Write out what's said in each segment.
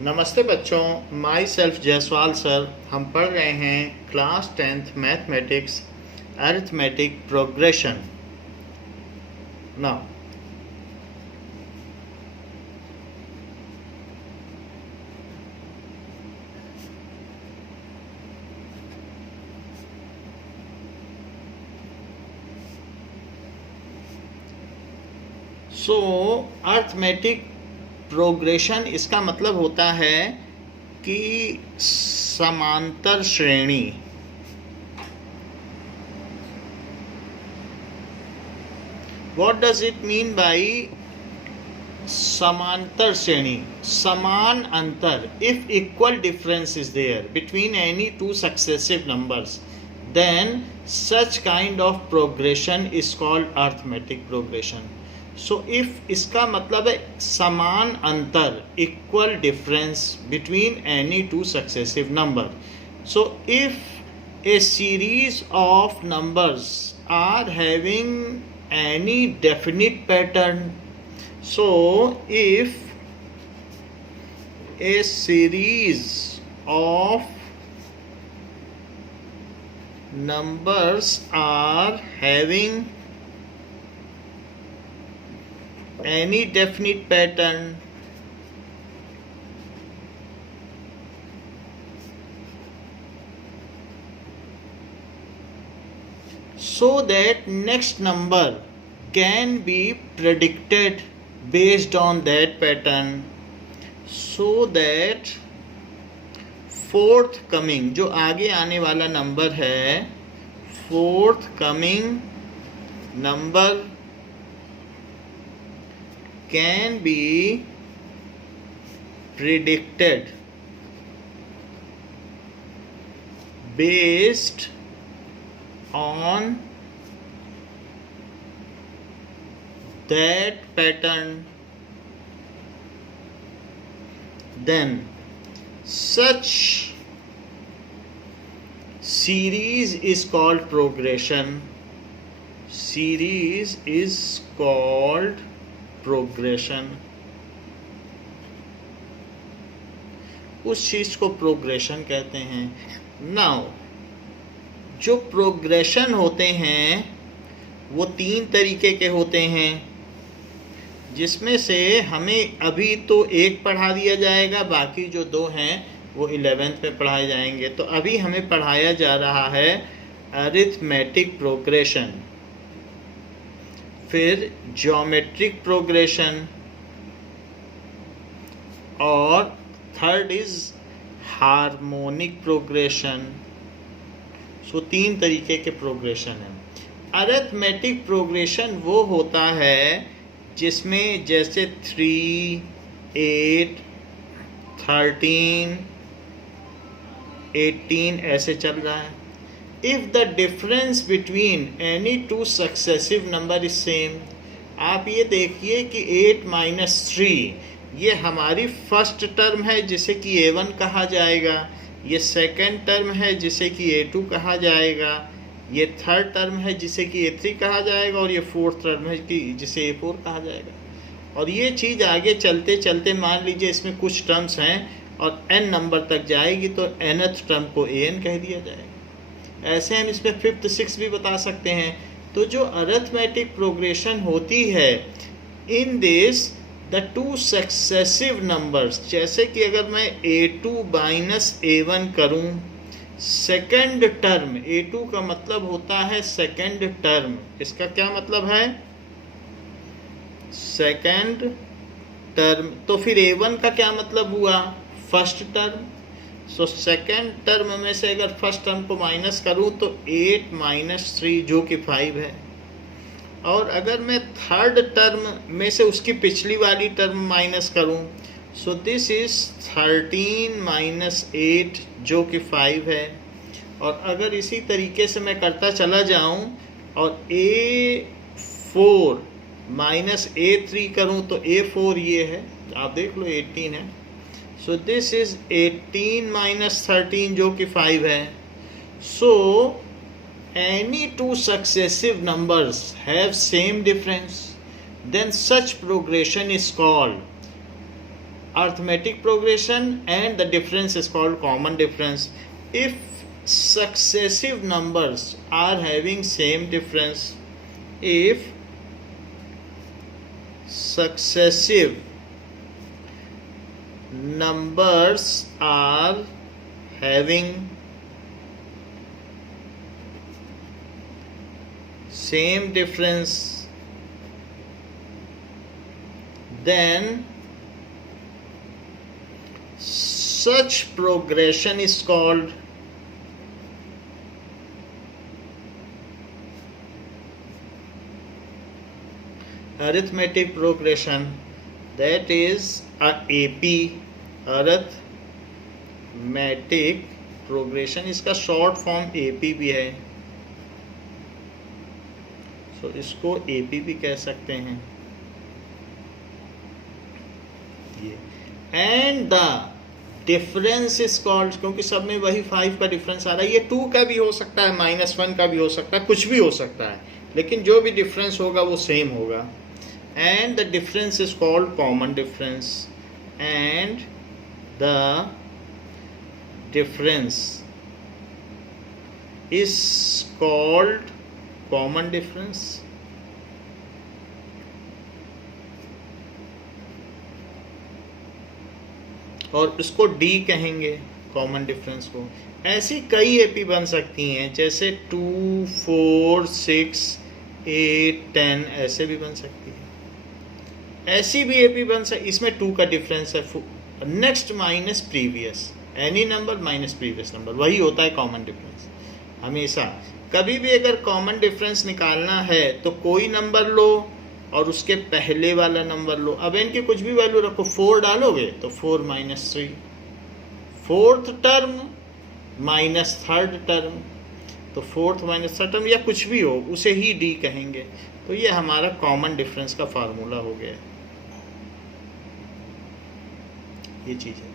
नमस्ते बच्चों, my self Jaiswal sir. हम पढ़ रहे हैं class 10th mathematics arithmetic progression. Now arithmetic progression इसका मतलब होता है कि समांतर श्रेणी। What does it mean by समांतर श्रेणी? समान अंतर। If equal difference is there between any two successive numbers, then such kind of progression is called arithmetic progression. So if इसका मतलब है समान अंतर, equal difference between any two successive number. So if a series of numbers are having any definite pattern, so if a series of numbers are having any definite pattern, so that next number can be predicted based on that pattern, so that fourth coming, जो आगे आने वाला number है, fourth coming number can be predicted based on that pattern, then such series is called progression. Series is called progression. उस चीज को progression कहते हैं। नाउ जो प्रोग्रेशन होते हैं वो तीन तरीके के होते हैं, जिसमें से हमें अभी तो एक पढ़ा दिया जाएगा, बाकी जो दो हैं वो 11th में पढ़ाए जाएंगे। तो अभी हमें पढ़ाया जा रहा है अरिथमेटिक प्रोग्रेशन, फिर ज्योमेट्रिक प्रोग्रेशन, और थर्ड इज हार्मोनिक प्रोग्रेशन। सो तीन तरीके के प्रोग्रेशन हैं। अरिथमेटिक प्रोग्रेशन वो होता है जिसमें जैसे 3, 8, 13, 18 ऐसे चल रहा है। If the difference between any two successive number is same, आप ये देखिए कि 8 - 3 ये हमारी फर्स्ट टर्म है जिसे कि A1 कहा जाएगा, ये सेकंड टर्म है जिसे कि A2 कहा जाएगा, ये थर्ड टर्म है जिसे कि A3 कहा जाएगा, और ये फोर्थ टर्म है कि जिसे A4 कहा जाएगा। और ये चीज़ आगे चलते चलते मान लीजिए इसमें कुछ टर्म्स हैं और n नंबर तक जाएगी तो nth टर्म को an कह दिया जाएगा। ऐसे हम इसमें 5th 6th भी बता सकते हैं। तो जो अरिथमेटिक प्रोग्रेशन होती है, in this the two successive numbers, जैसे कि अगर मैं A2 - A1 करूं, सेकेंड टर्म, A2 का मतलब होता है सेकेंड टर्म। इसका क्या मतलब है? Second term. तो फिर A1 का क्या मतलब हुआ? First term. So second term में से अगर फर्स्ट टर्म को माइनस करूं तो 8 - 3 जो कि 5 है। और अगर मैं थर्ड टर्म में से उसकी पिछली वाली टर्म माइनस करूं, सो दिस इज 13 - 8 जो कि 5 है। और अगर इसी तरीके से मैं करता चला जाऊं और A4 - A3 करूं तो A4 ये है, आप देख लो 18 है। सो दिस इज 18 - 13 जो कि 5 है। सो any two successive numbers have same difference, then such progression is called arithmetic progression and the difference is called common difference. If successive numbers are having same difference, if successive numbers are having same difference, then such progression is called arithmetic progression. That is a AP, arithmetic progression. इसका short form AP भी है, तो इसको AP भी कह सकते हैं ये. And the difference is called, क्योंकि सब में वही 5 का डिफरेंस आ रहा है. ये 2 का भी हो सकता है, -1 का भी हो सकता है, कुछ भी हो सकता है, लेकिन जो भी डिफरेंस होगा वो सेम होगा. And the difference is called common difference. And the difference is called common difference. और इसको D कहेंगे कॉमन डिफरेंस को. ऐसी कई AP बन सकती हैं, जैसे 2, 4, 6, 8, 10 ऐसे भी बन सकती है. ऐसी भी AP बन सकती, इसमें 2 का डिफरेंस है. Next minus previous, any number minus previous number, वही होता है कॉमन डिफरेंस. हमेशा कभी भी अगर कॉमन डिफरेंस निकालना है तो कोई नंबर लो और उसके पहले वाला नंबर लो. अब इनकी कुछ भी वैल्यू रखो, 4 डालोगे तो 4 - 3, fourth term minus third term, तो फोर्थ माइनस थर्ड टर्म या कुछ भी हो उसे ही D कहेंगे. तो ये हमारा कॉमन डिफरेंस का फार्मूला हो गया, ये चीज़ है.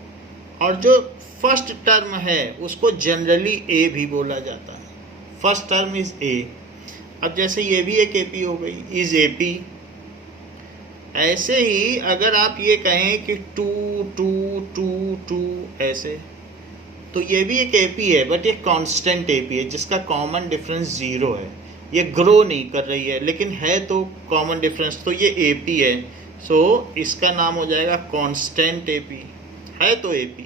और जो फर्स्ट टर्म है उसको जनरली A भी बोला जाता है. First term is A. अब जैसे ये भी एक AP हो गई, इज AP. ऐसे ही अगर आप ये कहें कि 2, 2, 2, 2 ऐसे, तो ये भी एक AP है, बट ये कांस्टेंट AP है जिसका कॉमन डिफरेंस 0 है. ये ग्रो नहीं कर रही है, लेकिन है तो कॉमन डिफरेंस, तो ये AP है. सो इसका नाम हो जाएगा कांस्टेंट AP, है तो AP.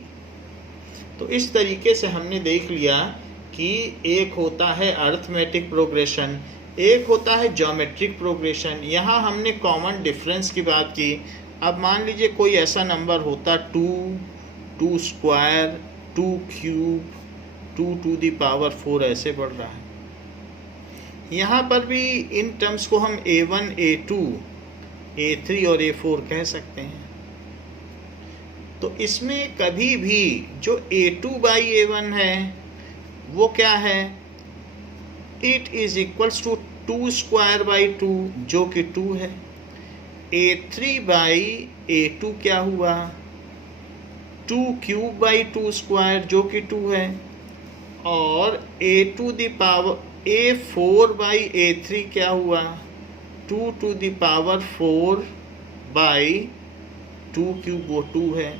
तो इस तरीके से हमने देख लिया कि एक होता है अरिथमेटिक प्रोग्रेशन, एक होता है ज्योमेट्रिक प्रोग्रेशन. यहाँ हमने कॉमन डिफरेंस की बात की. अब मान लीजिए कोई ऐसा नंबर होता 2, 2 square, 2 cube, 2 to the power 4 ऐसे बढ़ रहा है. यहाँ पर भी इन टर्म्स को हम A1, A2, A3 और A4 कह सकते हैं. तो इसमें कभी भी जो A2/A1 है वो क्या है, it is equals to 2 square by 2 जो कि 2 है. A3/A2 क्या हुआ, 2 क्यूब बाई 2 स्क्वायर जो कि 2 है. और A4/A3 क्या हुआ, 2 to the power 4 by 2 cube वो 2 है.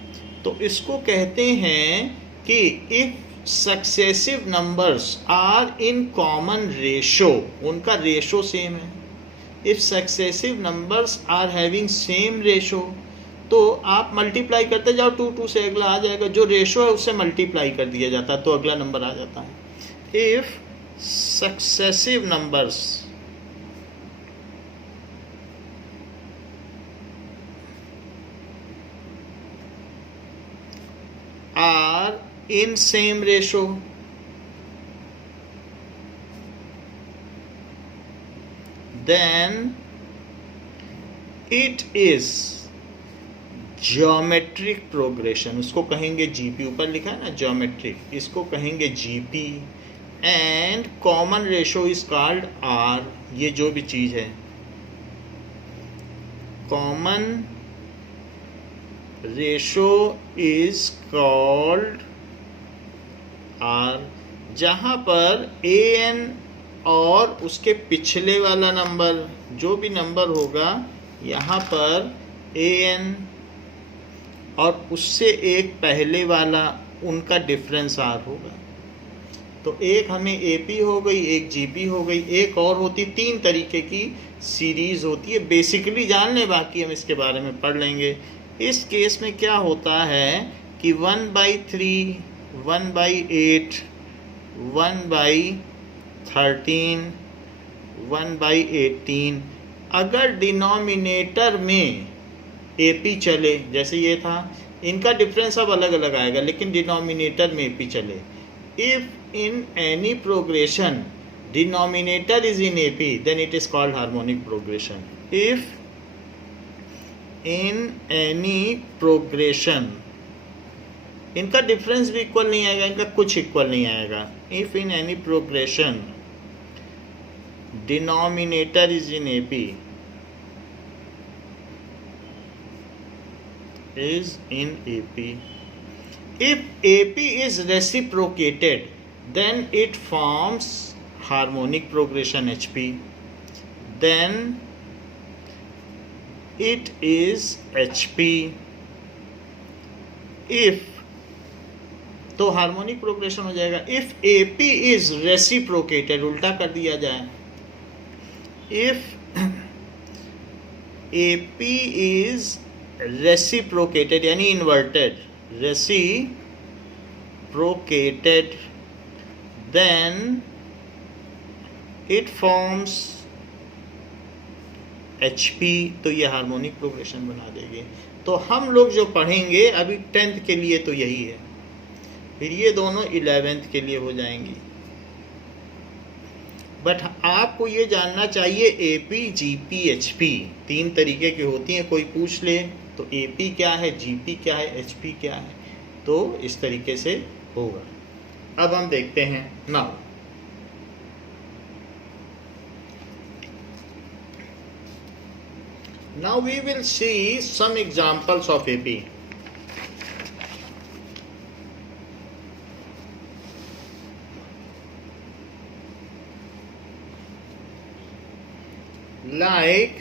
तो इसको कहते हैं कि if successive numbers are in common ratio, उनका रेशो सेम है. If successive numbers are having same ratio, तो आप मल्टीप्लाई करते जाओ, 2 2 से अगला आ जाएगा, जो रेशो है उससे मल्टीप्लाई कर दिया जाता है तो अगला नंबर आ जाता है. If successive numbers are in same ratio, then it is geometric progression. उसको कहेंगे GP, ऊपर लिखा है ना geometric, इसको कहेंगे GP. And common ratio is called R. ये जो भी चीज़ है common ratio is called R. जहाँ पर AN और उसके पिछले वाला नंबर जो भी नंबर होगा, यहाँ पर AN और उससे एक पहले वाला, उनका डिफरेंस आर होगा। तो एक हमें एपी हो गई, एक जीपी हो गई, एक और होती, 3 तरीके की सीरीज़ होती है। बेसिकली जान लें, बाकी हम इसके बारे में पढ़ लेंगे। इस केस में क्या होता है कि 1/3, 1/8, 1/13, 1/18, अगर डिनोमिनेटर में एपी चले, जैसे ये था, इनका डिफरेंस अब अलग अलग आएगा, लेकिन डिनोमिनेटर में एपी चले। If in any progression denominator is in AP, then it is called harmonic progression. If in any progression, इनका डिफरेंस भी इक्वल नहीं आएगा, इनका कुछ इक्वल नहीं आएगा। If in any progression denominator is in AP, is in AP. If AP is reciprocated, then it forms harmonic progression HP. Then it is HP. If, तो harmonic progression हो जाएगा। इफ AP is reciprocated, उल्टा कर दिया जाए, if AP is reciprocated यानी inverted, reciprocated, then it forms HP, तो ये हार्मोनिक प्रोग्रेशन बना देगी। तो हम लोग जो पढ़ेंगे अभी 10th के लिए तो यही है, फिर ये दोनों 11th के लिए हो जाएंगी। बट आपको ये जानना चाहिए AP, GP, HP 3 तरीके की होती हैं। कोई पूछ ले तो AP क्या है, GP क्या है, HP क्या है, तो इस तरीके से होगा। अब हम देखते हैं now we will see some examples of AP. Like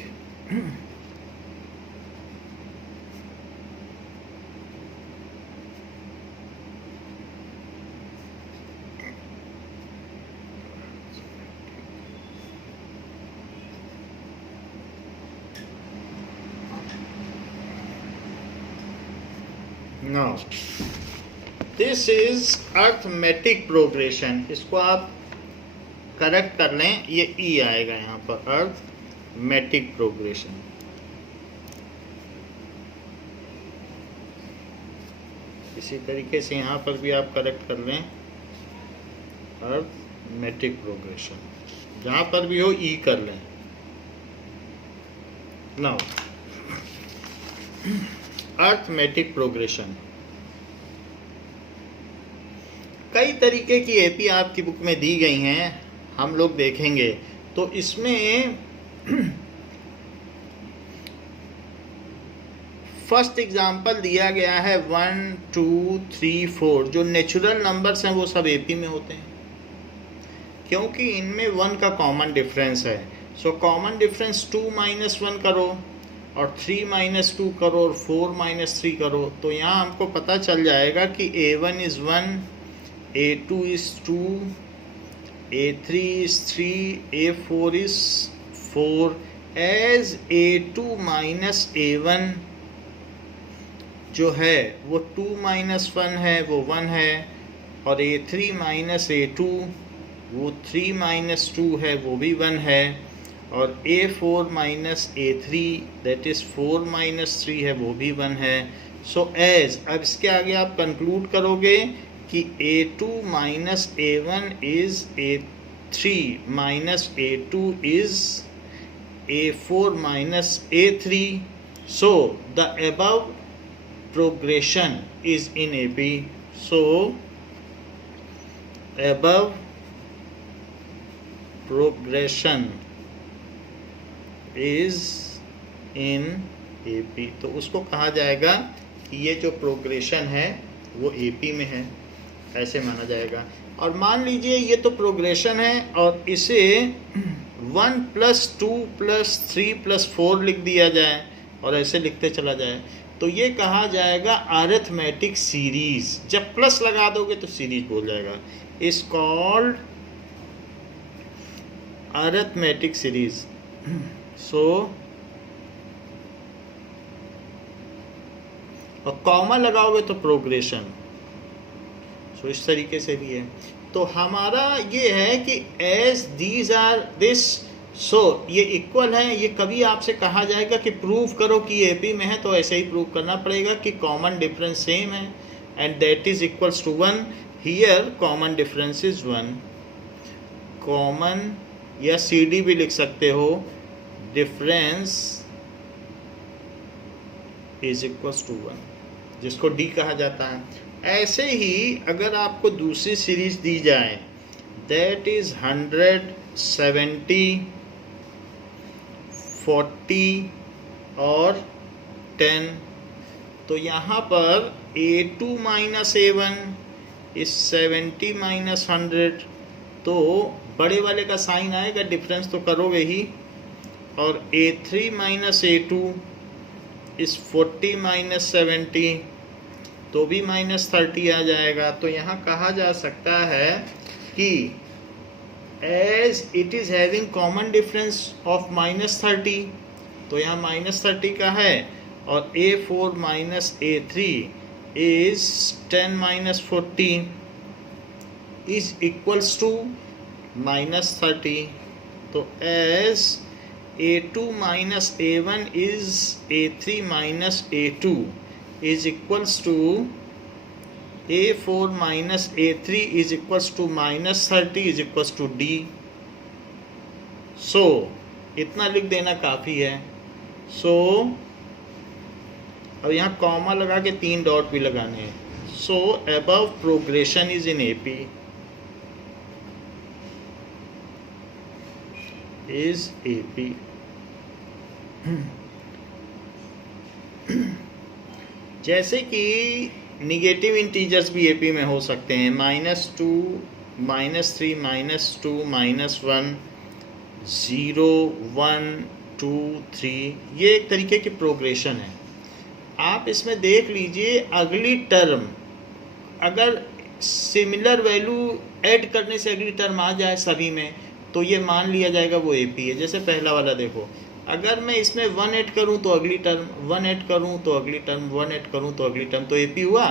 now this is arithmetic progression, इसको आप करेक्ट कर लें, ये ई आएगा यहाँ पर, अर्थमेटिक प्रोग्रेशन। इसी तरीके से यहाँ पर भी आप करेक्ट कर लें, अर्थमेटिक प्रोग्रेशन, जहाँ पर भी हो ई कर लें। नाउ अर्थमेटिक प्रोग्रेशन, कई तरीके की एपी आपकी बुक में दी गई हैं, हम लोग देखेंगे। तो इसमें फर्स्ट एग्जांपल दिया गया है 1, 2, 3, 4, जो नेचुरल नंबर्स हैं वो सब एपी में होते हैं, क्योंकि इनमें 1 का कॉमन डिफरेंस है। सो कॉमन डिफरेंस 2 - 1 करो और 3 - 2 करो और 4 - 3 करो, तो यहाँ हमको पता चल जाएगा कि A1 is 1, A2 is 2, A3 is 3, A4 is 4, as A2 minus A1 जो है वो 2 - 1 है, वो 1 है, और A3 minus A2 वो 3 - 2 है, वो भी 1 है, और A4 minus A3 that is 4 - 3 है, वो भी 1 है। सो एज, अब इसके आगे आप कंक्लूड करोगे कि A2 minus A1 is A3 minus A2 is A4 minus A3. So the above progression is in AP. So above progression is in AP. तो उसको कहा जाएगा कि ये जो प्रोग्रेशन है वो AP में है, ऐसे माना जाएगा। और मान लीजिए ये तो प्रोग्रेशन है और इसे 1 + 2 + 3 + 4 लिख दिया जाए और ऐसे लिखते चला जाए, तो ये कहा जाएगा अरिथमेटिक सीरीज। जब प्लस लगा दोगे तो सीरीज बोल जाएगा, इज कॉल्ड अरिथमेटिक सीरीज। सो और कॉमा लगाओगे तो प्रोग्रेशन। सो इस तरीके से भी है। तो हमारा ये है कि एज दीज आर दिस, सो ये इक्वल है। ये कभी आपसे कहा जाएगा कि प्रूव करो कि एपी में है, तो ऐसे ही प्रूव करना पड़ेगा कि कॉमन डिफरेंस सेम है and that is equals to 1। Here common difference is 1। Common या CD भी लिख सकते हो, डिफरेंस इज इक्वल्स टू 1, जिसको D कहा जाता है। ऐसे ही अगर आपको दूसरी सीरीज दी जाए, दैट इज 100, 70, 40 और 10, तो यहाँ पर A2 minus A1 is 70 minus 100, तो बड़े वाले का साइन आएगा, डिफरेंस तो करोगे ही। और A3 माइनस A2 इस 40 माइनस 70, तो भी माइनस 30 आ जाएगा। तो यहाँ कहा जा सकता है कि as it is having common difference of minus 30, तो यहाँ माइनस 30 का है, और A4 minus A3 is 10 minus 40 is equals to minus 30। तो as A2 minus A1 is A3 minus A2 is equals to A4 minus A3 is equals to minus 30 is equals to D. So इतना लिख देना काफ़ी है। So अब यहाँ comma लगा के 3 डॉट भी लगाने हैं। So above progression is in AP is AP। जैसे कि निगेटिव इंटीजर्स भी एपी में हो सकते हैं, -2, -3, -2, -1, 0, 1, 2, 3, ये एक तरीके की प्रोग्रेशन है। आप इसमें देख लीजिए, अगली टर्म अगर सिमिलर वैल्यू ऐड करने से अगली टर्म आ जाए सभी में, तो ये मान लिया जाएगा वो एपी है। जैसे पहला वाला देखो, अगर मैं इसमें 1 ऐड करूं तो अगली टर्म, 1 ऐड करूं तो अगली टर्म, 1 ऐड करूं तो अगली टर्म, तो एपी हुआ।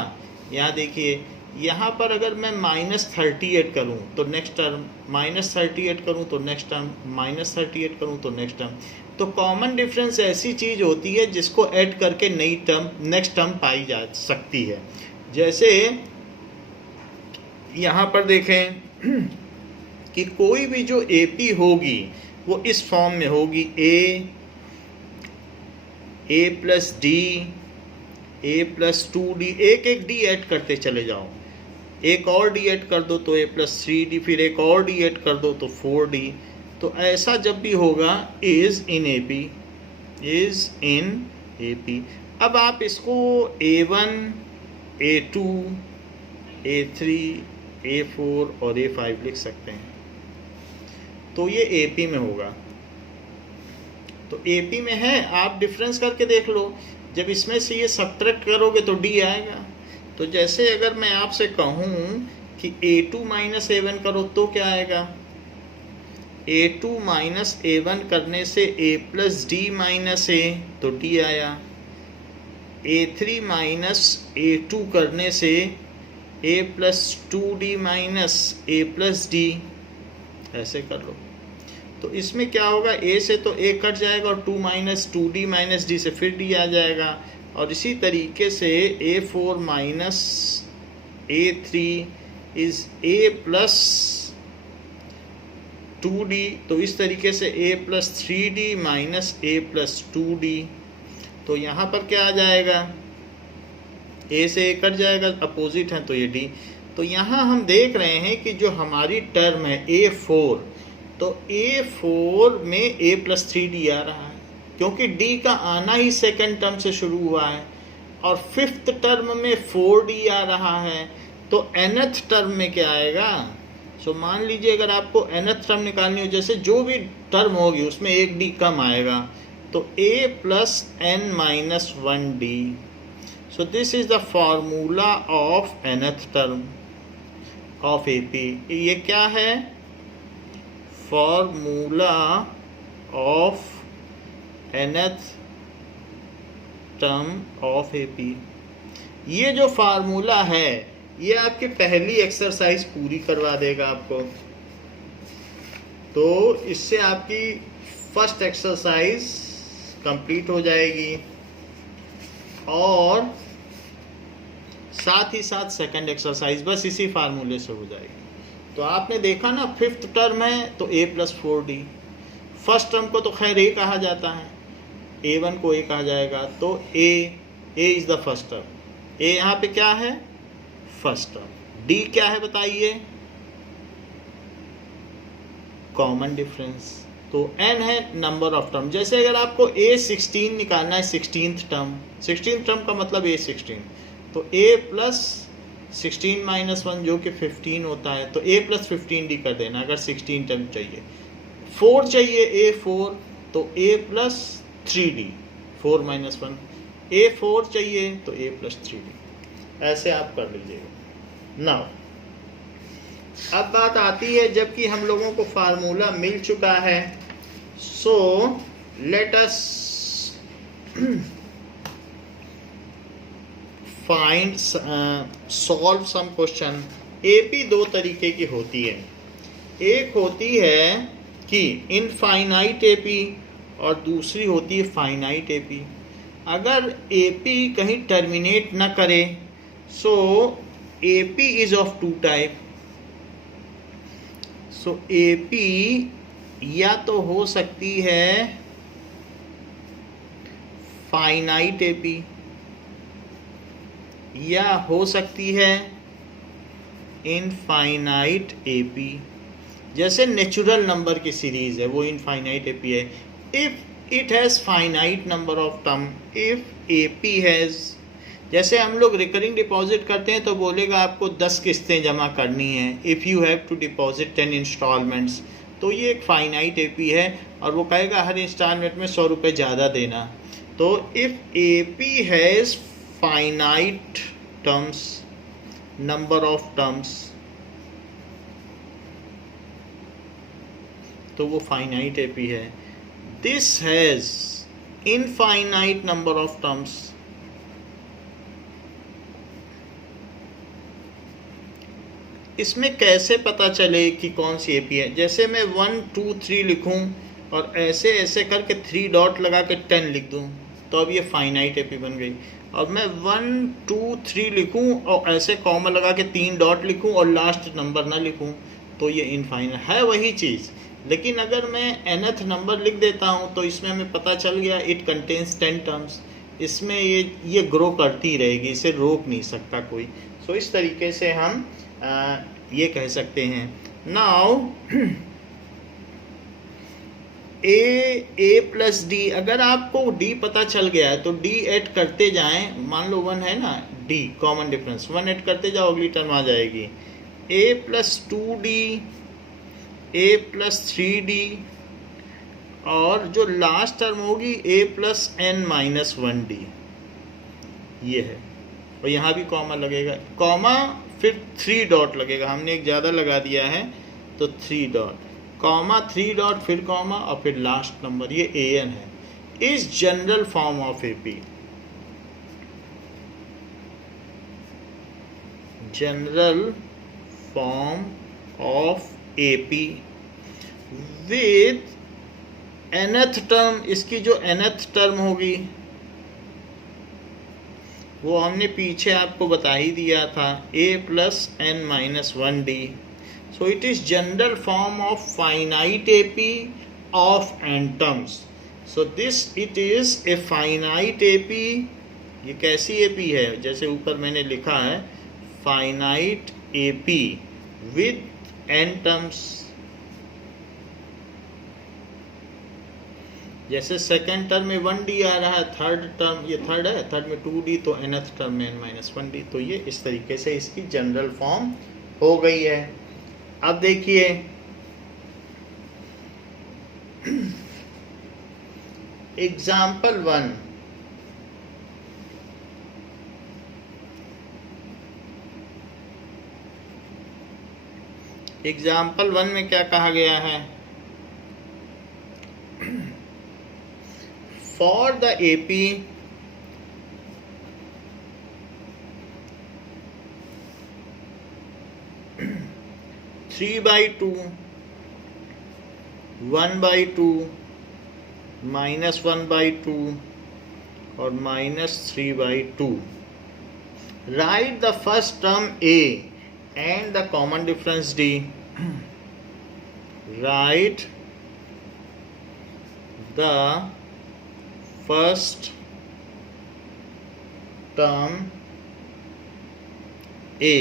यहाँ देखिए, यहाँ पर अगर मैं -30 ऐड करूं तो नेक्स्ट टर्म, -30 ऐड करूं तो नेक्स्ट टर्म, -30 ऐड करूं तो नेक्स्ट टर्म। तो कॉमन डिफरेंस ऐसी चीज़ होती है जिसको ऐड करके नई टर्म, नेक्स्ट टर्म पाई जा सकती है। जैसे यहाँ पर देखें कि कोई भी जो एपी होगी वो इस फॉर्म में होगी, A plus D, A plus 2D, एक एक D ऐड करते चले जाओ, एक और D ऐड कर दो तो A प्लस 3D, फिर एक और D ऐड कर दो तो 4D। तो ऐसा जब भी होगा is in AP, is in AP। अब आप इसको A1, A2, A3, A4 और A5 लिख सकते हैं। तो ये AP में होगा। तो AP में है, आप डिफरेंस करके देख लो। जब इसमें से ये सब्ट्रैक्ट करोगे तो D आएगा। तो जैसे अगर मैं आपसे कहूँ कि A2 माइनस A1 करो तो क्या आएगा? A2 माइनस A1 करने से A plus D minus A, तो D आया। A3 माइनस A2 करने से A plus 2D minus A plus D, ऐसे कर लो। तो इसमें क्या होगा, A से तो A कट जाएगा और 2 माइनस 2D माइनस D से फिर D आ जाएगा। और इसी तरीके से A4 minus A3 is A plus 2D, तो इस तरीके से A plus 3D minus A plus 2D। तो यहाँ पर क्या आ जाएगा, A से A कट जाएगा, अपोजिट है तो ये D। तो यहाँ हम देख रहे हैं कि जो हमारी टर्म है A4, तो A4 में A प्लस 3D आ रहा है, क्योंकि D का आना ही सेकंड टर्म से शुरू हुआ है, और फिफ्थ टर्म में 4D आ रहा है। तो nth टर्म में क्या आएगा? सो मान लीजिए अगर आपको nth टर्म निकालनी हो, जैसे जो भी टर्म होगी उसमें एक D कम आएगा, तो A plus n minus 1D, So this is the formula of nth term of AP. ये क्या है? Formula of nth term of AP. ये जो फार्मूला है ये आपकी पहली एक्सरसाइज पूरी करवा देगा आपको, तो इससे आपकी फर्स्ट एक्सरसाइज कंप्लीट हो जाएगी और साथ ही साथ सेकंड एक्सरसाइज बस इसी फार्मूले से हो जाएगी। तो आपने देखा ना, फिफ्थ टर्म है तो a+4d, फर्स्ट टर्म को तो खैर a कहा जाता है, a1 को a कहा जाएगा, तो a is the first term, a यहाँ पे क्या है? First term. d क्या है बताइए? Common difference. तो n है नंबर ऑफ टर्म। जैसे अगर आपको a16 निकालना है, 16th टर्म का मतलब a16, तो a प्लस 16 माइनस 1 जो कि 15 होता है, तो a प्लस 15d कर देना अगर 16 टर्म चाहिए। 4 चाहिए a4, तो a plus 3d, 4 minus 1, a4 चाहिए तो a प्लस 3d, ऐसे आप कर लीजिएगा। नाउ अब बात आती है जबकि हम लोगों को फार्मूला मिल चुका है, so let us find solve some question. AP दो तरीके की होती है, एक होती है कि इनफाइनाइट एपी और दूसरी होती है फाइनाइट एपी। अगर एपी कहीं टर्मिनेट न करे, so AP is of two type. So AP या तो हो सकती है फाइनाइट एपी या हो सकती है इनफाइनाइट एपी। जैसे नेचुरल नंबर की सीरीज है वो इनफाइनाइट एपी है। If it has finite number of term, if AP has, जैसे हम लोग रिकरिंग डिपॉजिट करते हैं तो बोलेगा आपको 10 किस्तें जमा करनी है, if you have to deposit 10 installments, तो ये एक फाइनाइट एपी है और वो कहेगा हर इंस्टॉलमेंट में 100 रुपये ज़्यादा देना। तो if AP has finite terms, number of terms, तो वो फाइनाइट एपी है। This has infinite number of terms, इसमें कैसे पता चले कि कौन सी एपी है? जैसे मैं 1 2 3 लिखूं और ऐसे ऐसे करके 3 डॉट लगा के 10 लिख दूं, तो अब ये फाइनाइट एपी बन गई। और मैं 1 2 3 लिखूं और ऐसे कॉमा लगा के 3 डॉट लिखूं और लास्ट नंबर ना लिखूं, तो ये इनफाइनाइट है वही चीज़। लेकिन अगर मैं nth नंबर लिख देता हूं तो इसमें हमें पता चल गया इट कंटेन्स 10 टर्म्स, इसमें ये ग्रो करती रहेगी, इसे रोक नहीं सकता कोई। सो इस तरीके से हम ये कह सकते हैं। नाउ ए प्लस डी, अगर आपको डी पता चल गया है तो डी ऐड करते जाएं। मान लो 1 है ना, डी कॉमन डिफरेंस, 1 ऐड करते जाओ अगली टर्म आ जाएगी। ए प्लस 2d, ए प्लस 3d, और जो लास्ट टर्म होगी ए प्लस n माइनस 1d, ये है। और यहाँ भी कॉमा लगेगा, कॉमा फिर 3 डॉट लगेगा, हमने एक ज़्यादा लगा दिया है तो 3 डॉट, कॉमा 3 डॉट फिर कॉमा और फिर लास्ट नंबर, ये an है। इस general form of AP, general form of AP with nth term, इसकी जो nth टर्म होगी वो हमने पीछे आपको बता ही दिया था, a plus n minus 1d। So it is general form of finite AP of n terms. So this it is a finite AP. ये कैसी एपी है? जैसे ऊपर मैंने लिखा है finite AP with n terms. जैसे सेकेंड टर्म में 1d आ रहा है, थर्ड टर्म, ये थर्ड है, थर्ड में 2d, तो nth टर्म में n माइनस 1d। तो ये इस तरीके से इसकी जनरल फॉर्म हो गई है। अब देखिए एग्जाम्पल 1, एग्जाम्पल 1 में क्या कहा गया है? For the AP three by two, 1/2, -1/2 और -3/2. Write the first term A and the common difference D. Write the first term A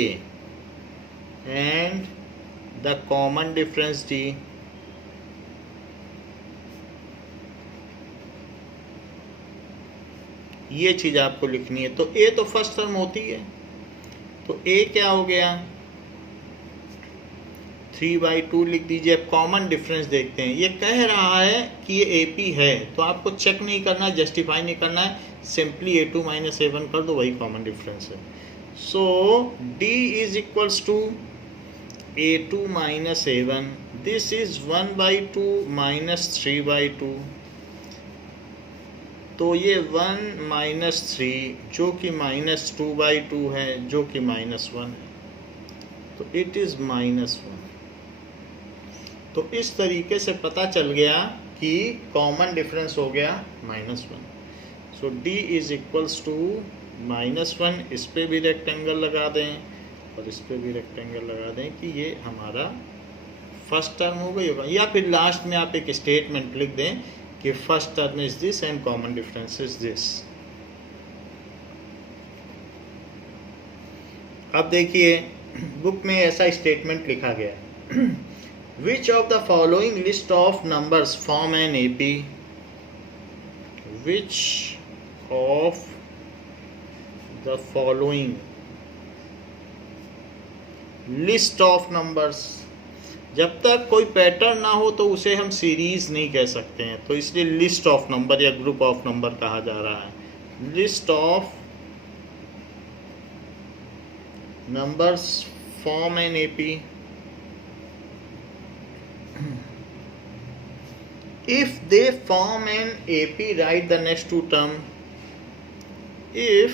and the common difference D. ये चीज आपको लिखनी है। तो ए तो फर्स्ट टर्म होती है, तो ए क्या हो गया? 3/2 लिख दीजिए। अब कॉमन डिफरेंस देखते हैं। ये कह रहा है कि ये एपी है, तो आपको चेक नहीं करना, जस्टिफाई नहीं करना है, सिंपली A2 - A1 कर दो, वही कॉमन डिफरेंस है। So D is equals to A2 - A1. This is 1/2 -3/2. तो ये 1 - 3 जो कि -2/2 है, जो कि -1 है, तो इट इज -1. तो इस तरीके से पता चल गया कि कॉमन डिफरेंस हो गया -1. सो D इज इक्वल्स टू -1. इस पे भी रेक्टेंगल लगा दें और इस पे भी रेक्टेंगल लगा दें कि ये हमारा फर्स्ट टर्म हो गई होगा, या फिर लास्ट में आप एक स्टेटमेंट लिख दें कि first term is this and common difference is this. अब देखिए बुक में ऐसा स्टेटमेंट लिखा गया है, विच of the following list of numbers form an AP. Which of the following list of numbers. जब तक कोई पैटर्न ना हो तो उसे हम सीरीज नहीं कह सकते हैं, तो इसलिए लिस्ट ऑफ नंबर या ग्रुप ऑफ नंबर कहा जा रहा है. List of numbers form an AP. If they form an AP, write the next two term. If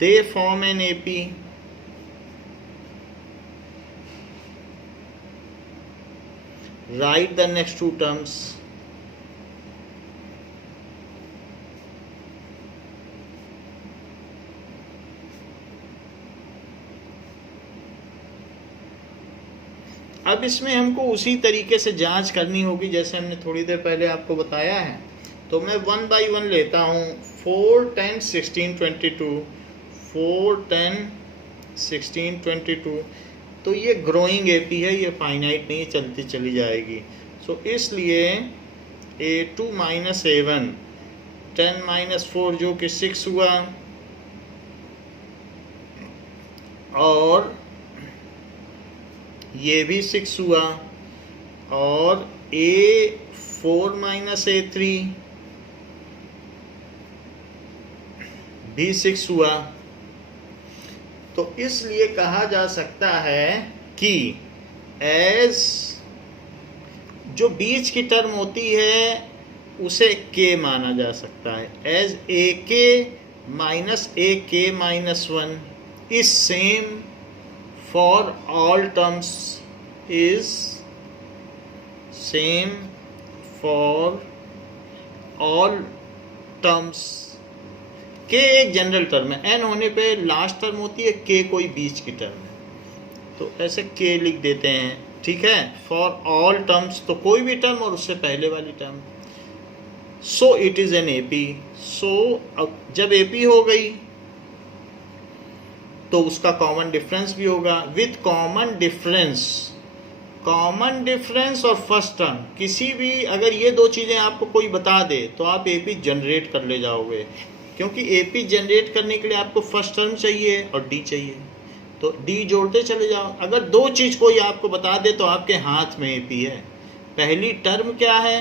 they form an AP, write the next two terms. अब इसमें हमको उसी तरीके से जांच करनी होगी जैसे हमने थोड़ी देर पहले आपको बताया है. तो मैं 1 by 1 लेता हूँ. 4, 10, 16, 22. 4, 10, 16, 22. तो ये ग्रोइंग एपी है, ये फाइनाइट नहीं, चलती चली जाएगी. सो इसलिए A2 - A1, 10 - 4 जो कि 6 हुआ, और ये भी 6 हुआ, और A4 - A3 भी 6 हुआ. तो इसलिए कहा जा सकता है कि एज जो बीच की टर्म होती है उसे k माना जा सकता है. As AK - AK - 1 is same for all terms, is same for all terms. k एक जनरल टर्म है, n होने पे लास्ट टर्म होती है, k कोई बीच की टर्म है, तो ऐसे k लिख देते हैं. ठीक है, फॉर ऑल टर्म्स तो कोई भी टर्म और उससे पहले वाली term. So it is an AP. So अब जब एपी हो गई तो उसका कॉमन डिफरेंस भी होगा. With common difference, common difference और फर्स्ट टर्म, किसी भी अगर ये दो चीज़ें आपको कोई बता दे तो आप एपी जनरेट कर ले जाओगे, क्योंकि एपी जनरेट करने के लिए आपको फर्स्ट टर्म चाहिए और डी चाहिए, तो डी जोड़ते चले जाओ. अगर दो चीज़ कोई आपको बता दे तो आपके हाथ में एपी है. पहली टर्म क्या है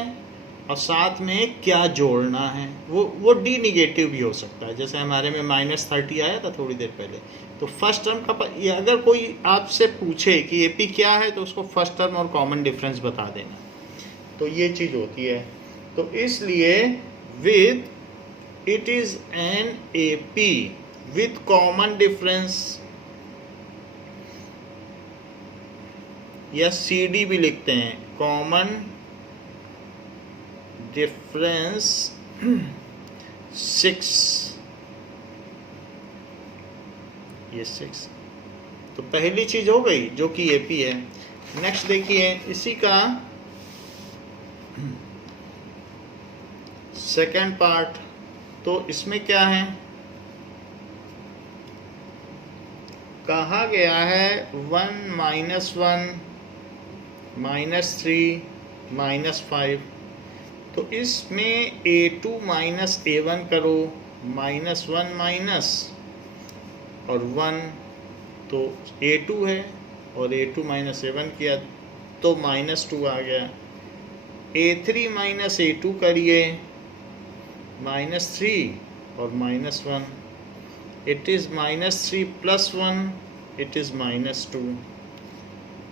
और साथ में क्या जोड़ना है। वो डी निगेटिव भी हो सकता है, जैसे हमारे में -30 आया था थोड़ी देर पहले। तो फर्स्ट टर्म का ये अगर कोई आपसे पूछे कि एपी क्या है तो उसको फर्स्ट टर्म और कॉमन डिफरेंस बता देना। तो ये चीज़ होती है। तो इसलिए with it is an AP with common difference, या सी डी भी लिखते हैं, कॉमन डिफरेंस 6, ये 6। तो पहली चीज हो गई जो कि एपी है। नेक्स्ट देखिए इसी का सेकंड पार्ट। तो इसमें क्या है, कहा गया है 1 -1 -3 -5। तो इसमें A2 माइनस A1 करो, -1 माइनस और 1, तो A2 है और A2 माइनस A1 किया तो -2 आ गया। A3 माइनस A2 करिए, -3 और -1, it is -3 + 1, it is -2।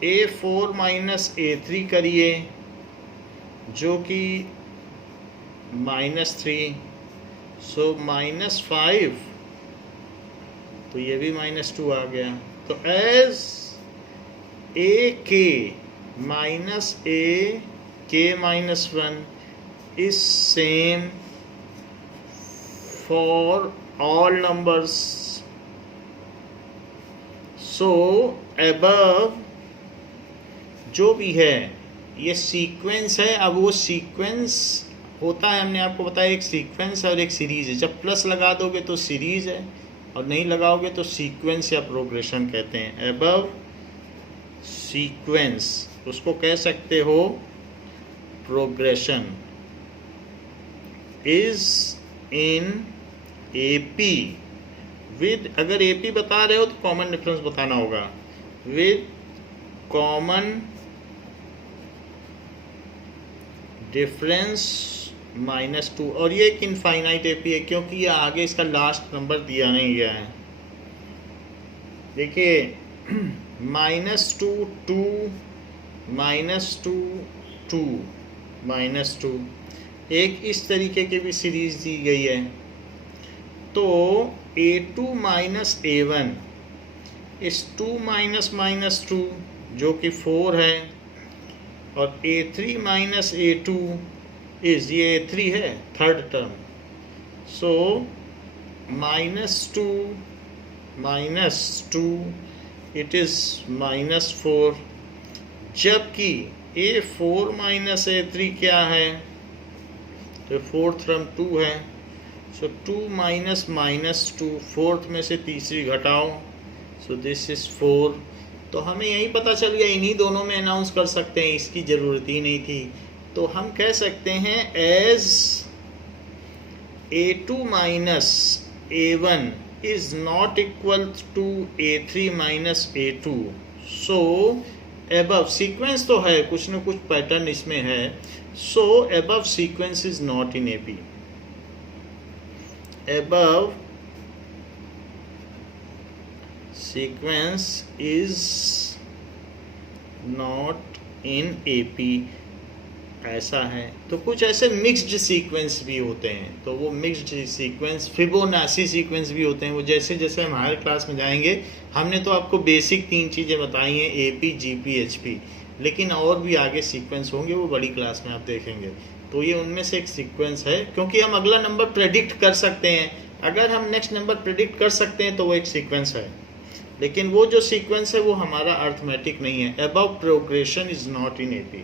A4 minus A3 करिए जो कि -3, सो -5, तो ये भी -2 आ गया। तो एज ए के माइनस ए के -1 is same for all numbers, so above जो भी है ये सीक्वेंस है। अब वो सीक्वेंस होता है, हमने आपको बताया, एक सीक्वेंस है और एक सीरीज़ है। जब प्लस लगा दोगे तो सीरीज़ है और नहीं लगाओगे तो सीक्वेंस या प्रोग्रेशन कहते हैं। अबव सीक्वेंस उसको कह सकते हो progression, is in AP with, अगर एपी बता रहे हो तो कॉमन डिफरेंस बताना होगा, विद कॉमन डिफरेंस -2। और ये एक इनफाइनाइट एपी है क्योंकि ये आगे इसका लास्ट नंबर दिया नहीं गया है। देखिए -2 2 -2 2 -2, एक इस तरीके की भी सीरीज दी गई है। तो A2 माइनस A1 इस 2 -2 जो कि 4 है, और A3 माइनस A2 इज, ये A3 है third term, so -2 -2 it is -4, जबकि A4 माइनस A3 क्या है, तो फोर्थ टर्म 2 है, सो 2 -2, फोर्थ में से तीसरी घटाओ, सो दिस इज 4। तो हमें यही पता चल गया, इन्हीं दोनों में अनाउंस कर सकते हैं, इसकी ज़रूरत ही नहीं थी। तो हम कह सकते हैं as A2 minus A1 is not equal to A3 minus A2, so above sequence तो है, कुछ न कुछ पैटर्न इसमें है, so above sequence is not in AP, above sequence is not in AP, ऐसा है। तो कुछ ऐसे मिक्स्ड सीक्वेंस भी होते हैं, तो वो मिक्स्ड सीक्वेंस फिबोनाची सीक्वेंस भी होते हैं। वो जैसे जैसे हम हायर क्लास में जाएंगे, हमने तो आपको बेसिक 3 चीज़ें बताई हैं, AP GP HP, लेकिन और भी आगे सीक्वेंस होंगे, वो बड़ी क्लास में आप देखेंगे। तो ये उनमें से एक सीक्वेंस है, क्योंकि हम अगला नंबर प्रेडिक्ट कर सकते हैं। अगर हम नेक्स्ट नंबर प्रेडिक्ट कर सकते हैं तो वो एक सीक्वेंस है, लेकिन वो जो सीक्वेंस है वो हमारा अर्थमेटिक नहीं है। Above progression is not in AP,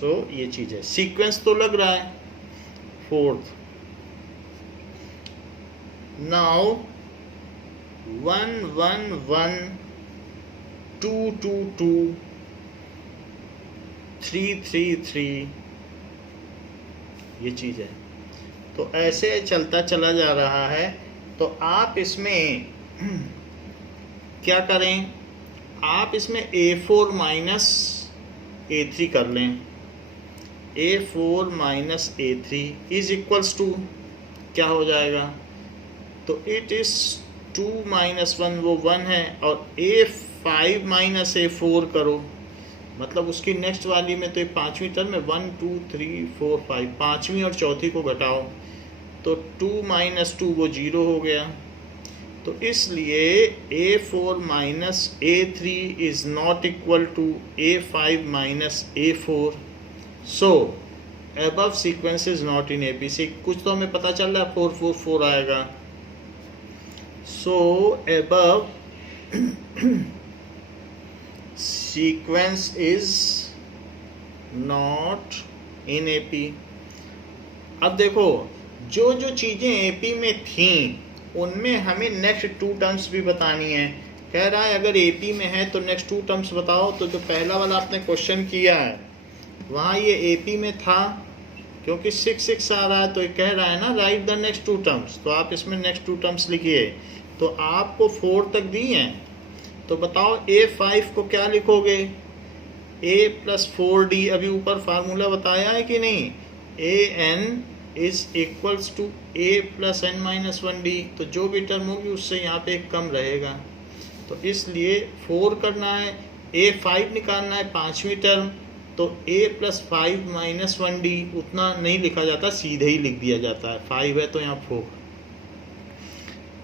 so ये चीज़ है। सीक्वेंस तो लग रहा है। फोर्थ, नाउ 1 1 1 2 2 2 3 3 3, ये चीज़ है। तो ऐसे चलता चला जा रहा है। तो आप इसमें क्या करें, आप इसमें A4 माइनस A3 कर लें, A4 minus A3 is equals to क्या हो जाएगा, तो इट इज़ 2 माइनस 1 वो 1 है, और A5 माइनस A4 करो, मतलब उसकी नेक्स्ट वाली में तो ये पाँचवीं टर्म में 1 2 3 4 5 पाँचवीं और चौथी को घटाओ तो 2 माइनस 2 वो 0 हो गया। तो इसलिए A4 minus A3 is not equal to A5 minus A4। So above sequence is not in APC। कुछ तो हमें पता चल रहा है 4 4 4 आएगा। सो above sequence is not in AP। अब देखो जो जो चीज़ें AP में थीं उनमें हमें नेक्स्ट 2 टर्म्स भी बतानी है। कह रहा है अगर AP में है तो नेक्स्ट 2 टर्म्स बताओ। तो जो पहला वाला आपने क्वेश्चन किया है वहाँ ये AP में था, क्योंकि 6 6 आ रहा है तो ये कह रहा है ना राइट द नेक्स्ट 2 टर्म्स। तो आप इसमें नेक्स्ट 2 टर्म्स लिखिए। तो आपको 4 तक दी हैं, तो बताओ A5 को क्या लिखोगे, A प्लस 4D। अभी ऊपर फार्मूला बताया है कि नहीं, AN is equals to A plus N minus 1D। तो जो भी टर्म होगी उससे यहाँ पे एक कम रहेगा। तो इसलिए 4 करना है, A5 निकालना है पाँचवीं टर्म, तो A प्लस 5 माइनस 1D उतना नहीं लिखा जाता, सीधे ही लिख दिया जाता है। 5 है तो यहाँ 4।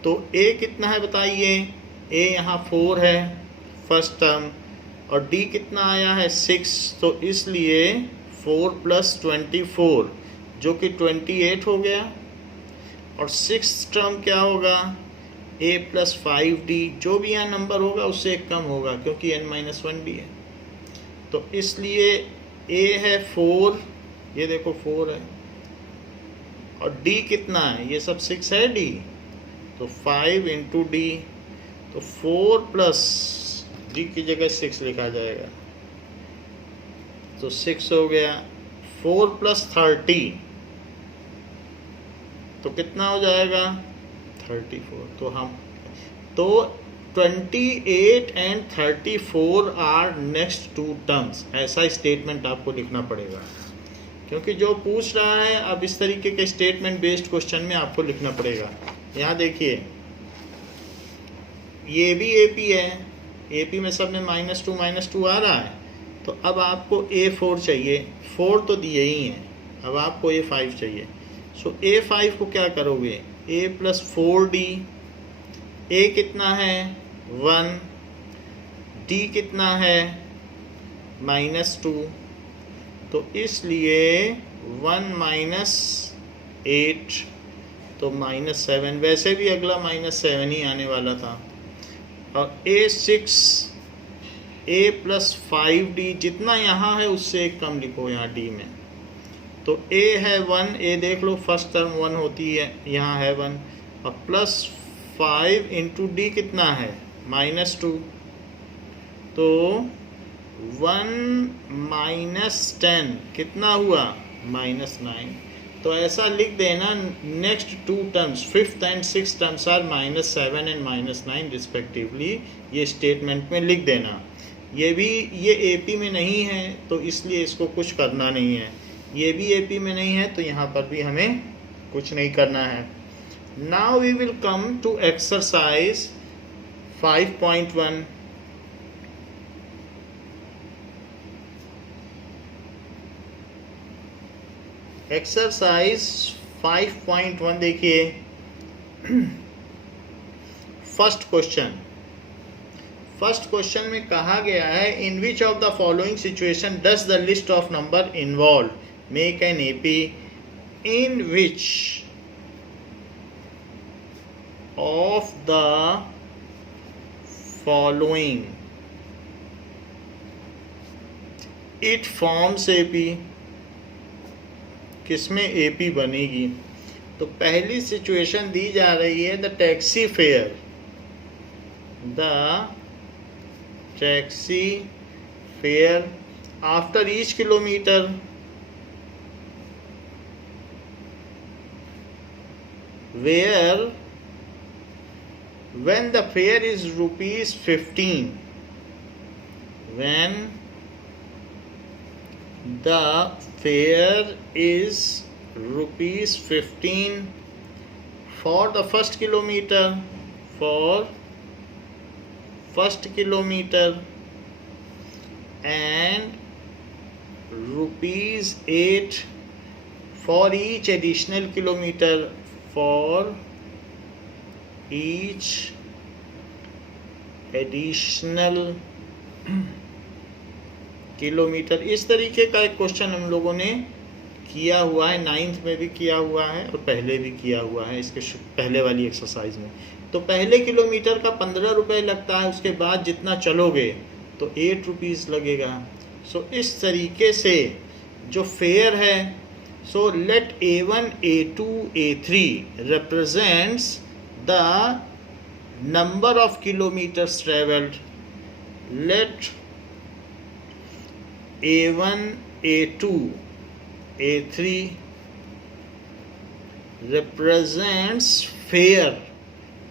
तो A कितना है बताइए, A यहाँ 4 है फर्स्ट टर्म, और D कितना आया है 6। तो इसलिए 4 प्लस 24 जो कि 28 हो गया, और 6 टर्म क्या होगा A प्लस 5D। जो भी यहाँ नंबर होगा उससे एक कम होगा क्योंकि N माइनस 1D है। तो इसलिए A है 4, ये देखो 4 है, और D कितना है, ये सब 6 है D, तो 5 इंटू D। तो 4 प्लस D की जगह 6 लिखा जाएगा, तो 6 हो गया। 4 प्लस 30 तो कितना हो जाएगा 34। तो 28 एंड 34 आर नेक्स्ट 2 टर्म्स। ऐसा स्टेटमेंट आपको लिखना पड़ेगा, क्योंकि जो पूछ रहा है अब इस तरीके के स्टेटमेंट बेस्ड क्वेश्चन में आपको लिखना पड़ेगा। यहाँ देखिए ये भी AP है, AP में सब में -2 आ रहा है। तो अब आपको A4 चाहिए, 4 तो दिए ही हैं, अब आपको A5 चाहिए। सो A5 को क्या करोगे, A प्लस 4D। A कितना है 1, D कितना है -2, तो इसलिए 1 माइनस 8 तो -7। वैसे भी अगला -7 ही आने वाला था। और A6 A प्लस 5D जितना यहाँ है उससे एक कम लिखो यहाँ D में। तो A है 1, A देख लो फर्स्ट टर्म 1 होती है, यहाँ है 1, और प्लस 5 इंटू D कितना है -2, तो 1 माइनस 10 कितना हुआ -9। तो ऐसा लिख देना next 2 terms 5th and 6th terms are -7 and -9 respectively. ये स्टेटमेंट में लिख देना। ये AP में नहीं है तो इसलिए इसको कुछ करना नहीं है, ये भी AP में नहीं है तो यहाँ पर भी हमें कुछ नहीं करना है। Now we will come to exercise 5.1। Exercise 5.1 देखिए। फर्स्ट क्वेश्चन में कहा गया है in which of the following situation does the list of number involve make an AP in which of the following it forms AP। किसमें AP बनेगी, तो पहली situation दी जा रही है the taxi fare after each kilometre where when the fare is rupees 15, when The fare is rupees 15 for the first kilometer, and rupees 8 for each additional kilometer, for each additional kilometre. इस तरीके का एक question हम लोगों ने किया हुआ है, 9th में भी किया हुआ है और पहले भी किया हुआ है इसके पहले वाली एक्सरसाइज में। तो पहले किलोमीटर का 15 रुपये लगता है, उसके बाद जितना चलोगे तो 8 रुपीज़ लगेगा। सो इस तरीके से जो फेयर है, so late A1, A2, A3 represents the number of kilometers traveled. Let A1, A2, A3 represents fare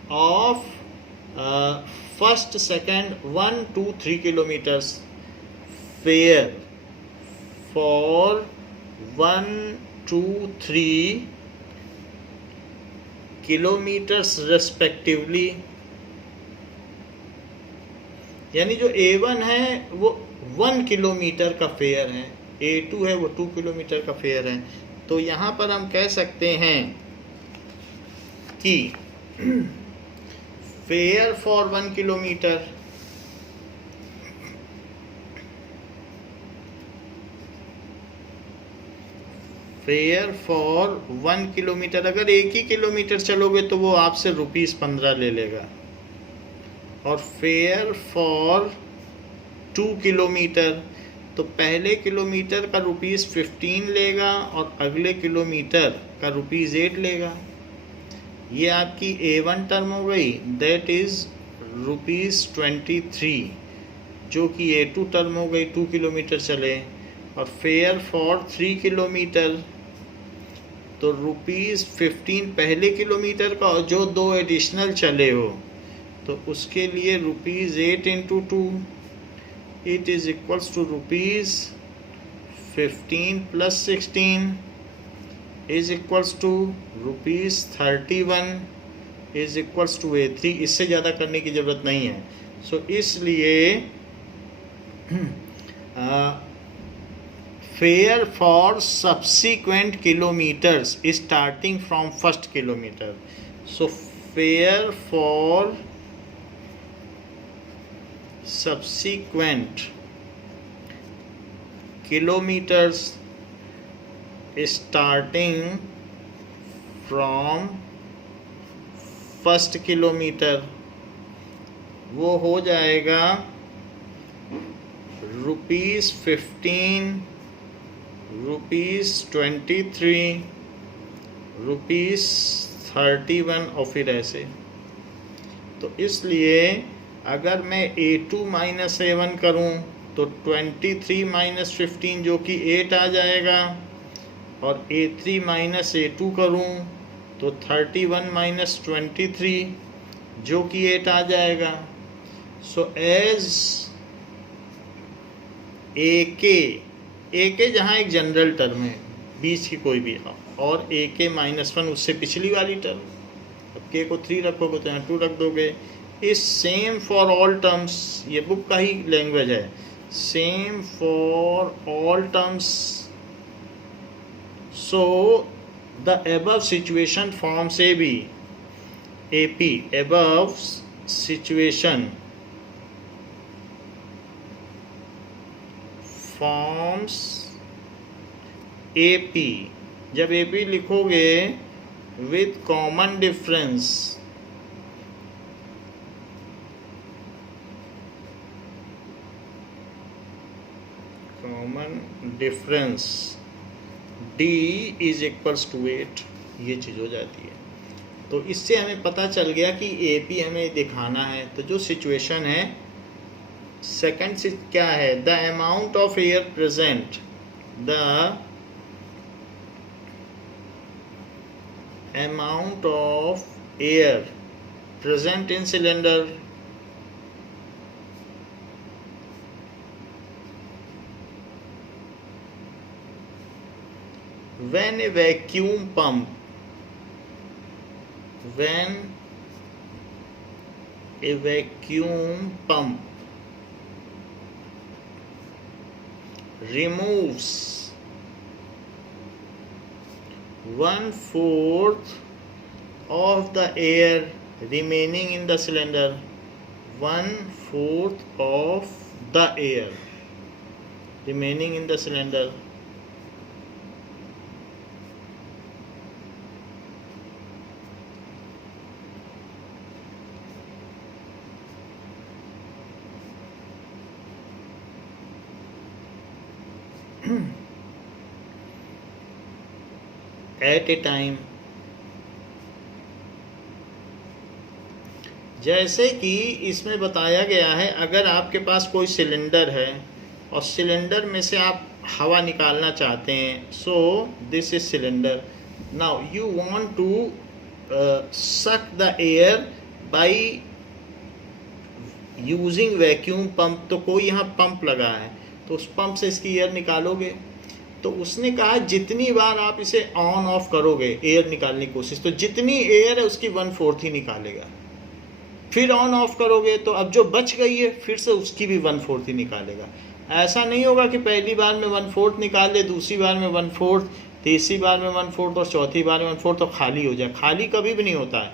of first, second, 1, 2, 3 kilometers. Fare for 1, 2, 3 kilometers respectively. यानी जो A1 है वो 1 किलोमीटर का फेयर है, A2 है वो 2 किलोमीटर का फेयर है। तो यहाँ पर हम कह सकते हैं कि fair for 1 kilometre, fair for 1 kilometre, अगर 1 ही किलोमीटर चलोगे तो वो आपसे ₹15 ले लेगा। और फेयर फॉर 2 किलोमीटर, तो पहले किलोमीटर का ₹15 लेगा और अगले किलोमीटर का ₹8 लेगा। ये आपकी A1 टर्म हो गई, दैट इज़ ₹23, जो कि A2 टर्म हो गई, 2 किलोमीटर चले। और फेयर फॉर 3 किलोमीटर, तो ₹15 पहले किलोमीटर का, और जो 2 एडिशनल चले हो तो उसके लिए ₹8 × 2, it is equals to ₹15 + 16 is equals to ₹31 is equals to A3। इससे ज़्यादा करने की ज़रूरत नहीं है। सो इसलिए fair for subsequent kilometres starting from first kilometre, so fair for subsequent kilometers starting from first kilometer, वो हो जाएगा ₹15, ₹23, ₹31 और फिर ऐसे। तो इसलिए अगर मैं A2 - A1 करूं तो 23 - 15 जो कि 8 आ जाएगा, और A3 - A2 करूं तो 31 - 23 जो कि 8 आ जाएगा। सो एज AK जहाँ एक जनरल टर्म है, बीच की कोई भी, और AK - 1 उससे पिछली वाली टर्म। अब K को 3 रखोगे तो यहाँ 2 रख दोगे। इस सेम फॉर ऑल टर्म्स, ये बुक का ही लैंग्वेज है, same for all terms. So the above situation forms AP, above situation forms AP। जब AP लिखोगे with common difference, D is equals to 8, ये चीज़ हो जाती है। तो इससे हमें पता चल गया कि AP हमें दिखाना है। तो जो सिचुएशन है सेकंड से क्या है, the amount of air present, the amount of air present in cylinder when a vacuum pump removes 1/4 of the air remaining in the cylinder, 1/4 of the air remaining in the cylinder, at a time, जैसे कि इसमें बताया गया है, अगर आपके पास कोई cylinder है और सिलेंडर में से आप हवा निकालना चाहते हैं, so this is cylinder, now you want to suck the air by using vacuum pump. तो कोई यहाँ पंप लगा है, तो उस पंप से इसकी एयर निकालोगे। तो उसने कहा जितनी बार आप इसे ऑन ऑफ करोगे एयर निकालने की कोशिश, तो जितनी एयर है उसकी 1/4 ही निकालेगा। फिर ऑन ऑफ करोगे तो अब जो बच गई है फिर से उसकी भी 1/4 ही निकालेगा। ऐसा नहीं होगा कि पहली बार में 1/4 निकाल ले, दूसरी बार में 1/4, तीसरी बार में 1/4 और चौथी बार में 1/4 तो खाली हो जाए। खाली कभी भी नहीं होता है।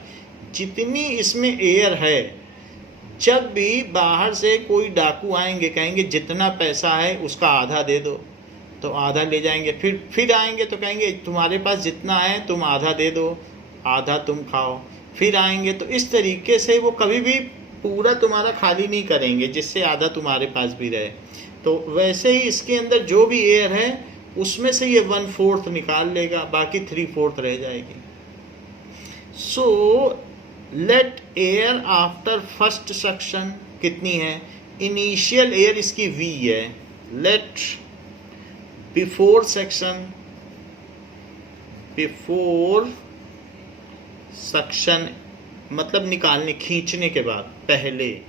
जितनी इसमें एयर है, जब भी बाहर से कोई डाकू आएंगे, कहेंगे जितना पैसा है उसका आधा दे दो, तो आधा ले जाएंगे। फिर आएंगे तो कहेंगे तुम्हारे पास जितना है तुम आधा दे दो, आधा तुम खाओ। फिर आएंगे तो इस तरीके से वो कभी भी पूरा तुम्हारा खाली नहीं करेंगे, जिससे आधा तुम्हारे पास भी रहे। तो वैसे ही इसके अंदर जो भी एयर है उसमें से ये 1/4 निकाल लेगा, बाकी 3/4 रह जाएगी। So let air after first suction कितनी है? इनिशियल एयर इसकी V है। लेट बिफोर सक्शन मतलब निकालने, खींचने के बाद पहले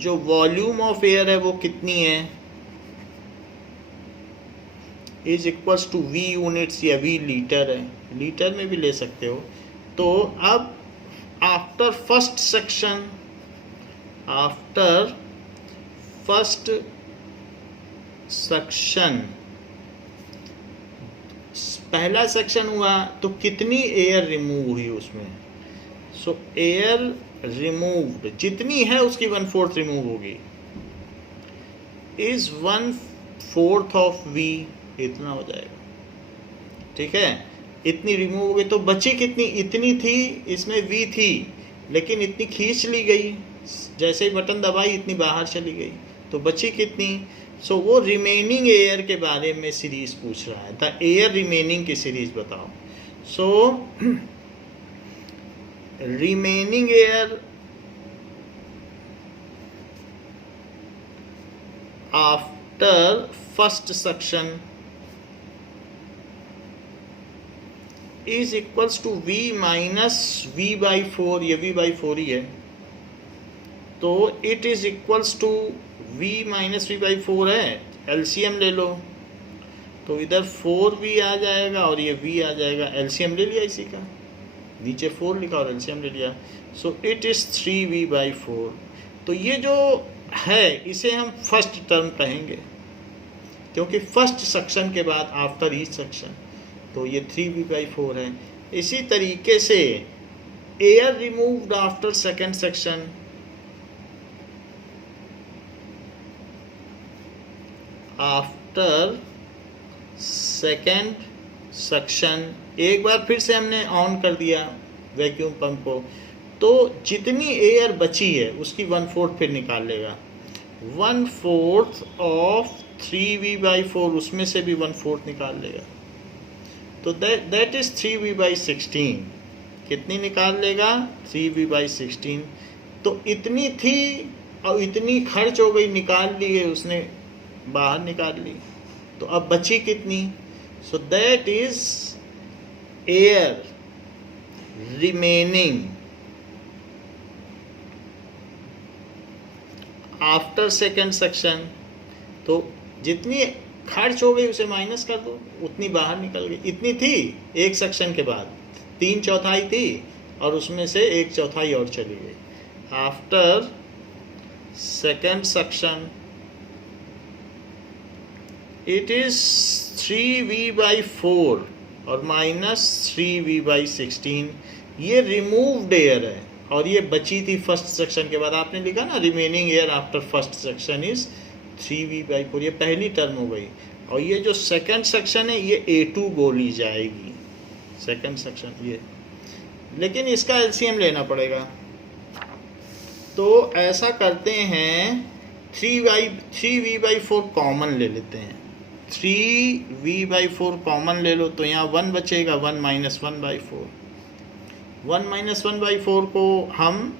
जो वॉल्यूम ऑफ एयर है वो कितनी है, is equals to V units, या V लीटर है, लीटर में भी ले सकते हो। तो अब आफ्टर फर्स्ट सक्शन पहला सेक्शन हुआ तो कितनी एयर रिमूव हुई उसमें? सो एयर रिमूव्ड जितनी है उसकी 1/4 रिमूव होगी, इज 1/4 ऑफ V, इतना हो जाएगा। ठीक है, इतनी रिमूव हो गई तो बची कितनी? इतनी थी, इसमें V थी लेकिन इतनी खींच ली गई, जैसे ही बटन दबाई इतनी बाहर चली गई, तो बची कितनी? सो वो रिमेनिंग एयर के बारे में सीरीज पूछ रहा है, द एयर रिमेनिंग की सीरीज बताओ। So remaining air after first suction is equals to V minus V/4, ये V/4 ही है, तो it is equals to V minus V/4 है। एलसीएम ले लो तो इधर 4V आ जाएगा और ये V आ जाएगा। एलसीएम ले लिया इसी का, नीचे 4 लिखा और एलसीएम ले लिया। सो इट इज 3V/4। तो ये जो है इसे हम फर्स्ट टर्म कहेंगे, क्योंकि फर्स्ट सेक्शन के बाद आफ्टर ईच सेक्शन, तो ये 3V/4 है। इसी तरीके से air removed after second section, after second suction, एक बार फिर से हमने ऑन कर दिया वैक्यूम पंप को, तो जितनी एयर बची है उसकी 1/4 फिर निकाल लेगा। 1/4 ऑफ 3V/4, उसमें से भी 1/4 निकाल लेगा, तो दैट इज 3V/16। कितनी निकाल लेगा? 3V/16। तो इतनी थी और इतनी खर्च हो गई, निकाल ली है उसने, बाहर निकाल ली, तो अब बची कितनी? So that is air remaining after second section. तो जितनी खर्च हो गई उसे माइनस कर दो, उतनी बाहर निकल गई, इतनी थी एक सेक्शन के बाद, 3/4 थी और उसमें से 1/4 और चली गई। After second section it is 3v/4 और -3v/16, ये रिमूव्ड एयर है और ये बची थी फर्स्ट सेक्शन के बाद। आपने लिखा ना remaining air after first section is 3v/4, ये पहली टर्म हो गई। और ये जो सेकंड सेक्शन है ये A2 बोली जाएगी, सेकंड सेक्शन ये, लेकिन इसका एलसीएम लेना पड़ेगा। तो ऐसा करते हैं 3v/4 कॉमन ले लेते हैं, 3v/4 कॉमन ले लो तो यहाँ 1 बचेगा, 1 - 1/4, 1 - 1/4 को हम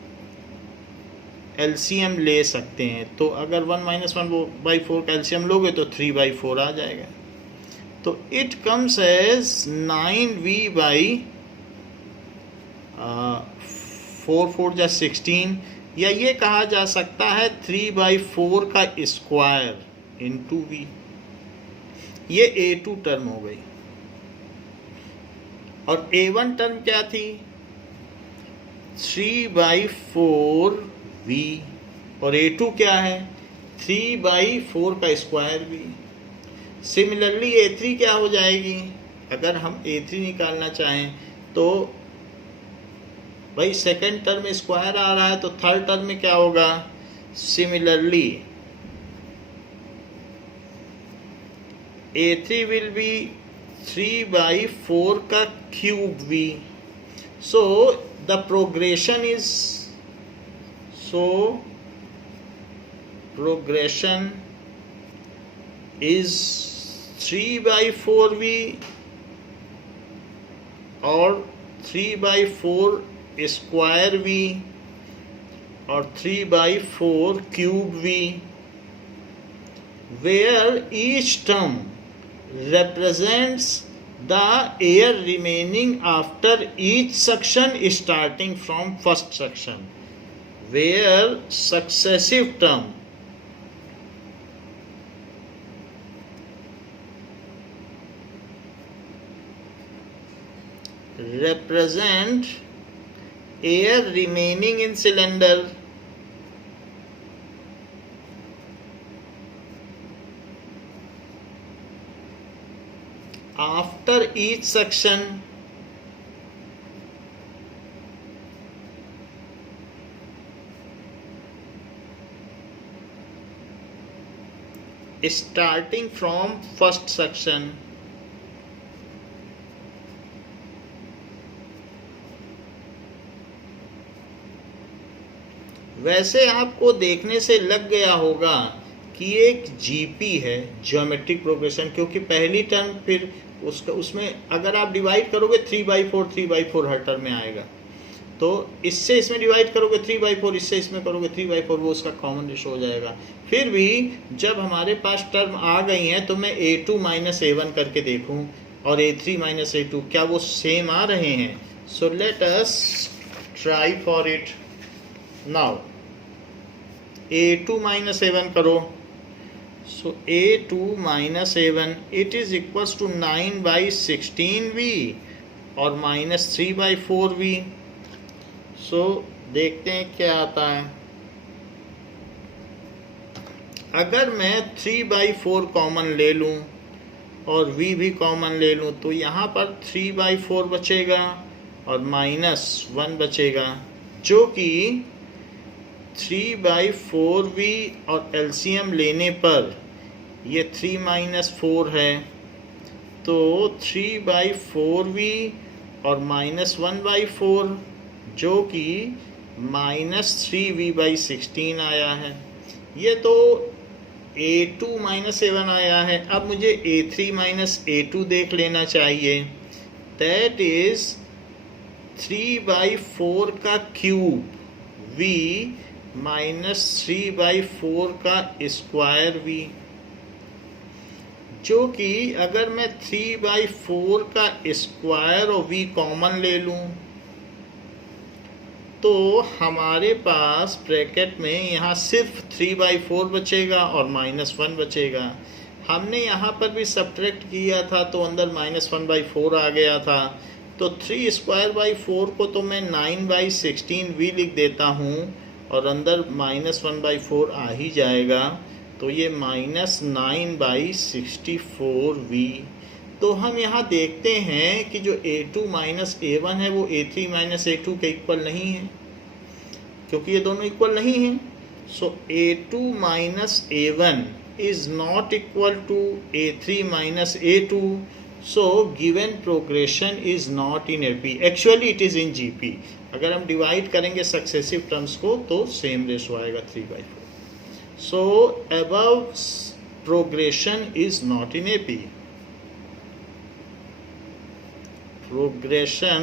एलसीएम ले सकते हैं। तो अगर 1 - 1/4 का एलसीएम लोगे तो 3/4 आ जाएगा। तो इट कम्स एज 9v/4, 4 × 16, या ये कहा जा सकता है 3/4 का स्क्वायर इंटू v। ये A2 टर्म हो गई। और A1 टर्म क्या थी? 3/4v, और A2 क्या है? 3/4 का स्क्वायर v। सिमिलरली A3 क्या हो जाएगी? अगर हम A3 निकालना चाहें तो भाई सेकेंड टर्म में स्क्वायर आ रहा है तो थर्ड टर्म में क्या होगा? सिमिलरली A3 विल बी 3/4 का cube v। So the progression is, progression is 3/4v और 3/4 स्क्वायर v और 3/4 cube v, where each term represents the air remaining after each section starting from first section, where successive term represent air remaining in cylinder after each section starting from first section। वैसे आपको देखने से लग गया होगा कि एक GP है, ज्योमेट्रिक प्रोग्रेशन, क्योंकि पहली टर्म फिर उसमें अगर आप डिवाइड करोगे 3/4 3/4 हर टर्म में आएगा। तो इससे इसमें डिवाइड करोगे 3/4, इससे इसमें करोगे 3/4, वो उसका कॉमन रेशो हो जाएगा। फिर भी जब हमारे पास टर्म आ गई हैं तो मैं A2 - A1 करके देखूं और A3 - A2 क्या वो सेम आ रहे हैं। सो let us try for it now. A2 - A1 करो। So A2 - A1 it is equals to 9/16v और -3/4v। सो देखते हैं क्या आता है। अगर मैं 3/4 कॉमन ले लूं और v भी कॉमन ले लूं तो यहाँ पर 3/4 बचेगा और -1 बचेगा, जो कि 3/4v और एलसीएम लेने पर ये 3 - 4 है, तो 3/4v और -1/4 जो कि -3v/16 आया है। ये तो A2 - A1 आया है। अब मुझे A3 - A2 देख लेना चाहिए। दैट इज 3/4 का क्यूब v -3/4 का स्क्वायर v, जो कि अगर मैं 3/4 का स्क्वायर और v कॉमन ले लूं तो हमारे पास ब्रैकेट में यहाँ सिर्फ 3/4 बचेगा और -1 बचेगा। हमने यहाँ पर भी सब्ट्रैक्ट किया था तो अंदर -1/4 आ गया था। तो 3²/4 को तो मैं 9/16 लिख देता हूँ और अंदर -1/4 आ ही जाएगा, तो ये -9/64V। तो हम यहाँ देखते हैं कि जो A2 - A1 है वो A3 - A2 के इक्वल नहीं है, क्योंकि ये दोनों इक्वल नहीं हैं। सो A2 - A1 is not equal to A3 - A2. So given progression is not in AP. Actually it is in GP. अगर हम डिवाइड करेंगे सक्सेसिव टर्म्स को तो सेम रेशो आएगा 3/4. So above progression is not in AP. Progression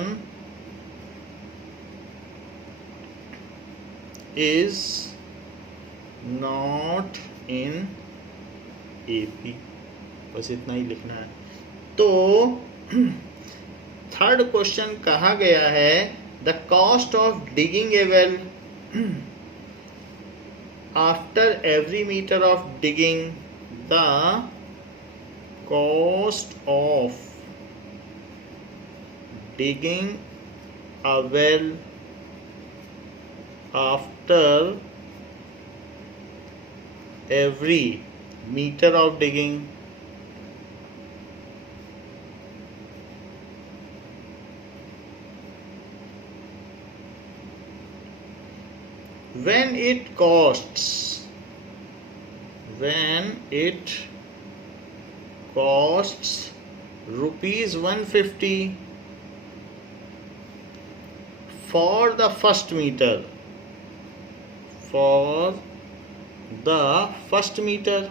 is not in AP. बस इतना ही लिखना है। तो थर्ड क्वेश्चन कहा गया है the cost of digging a well after every metre of digging, the cost of digging a well after every meter of digging when it costs ₹150 for the first meter,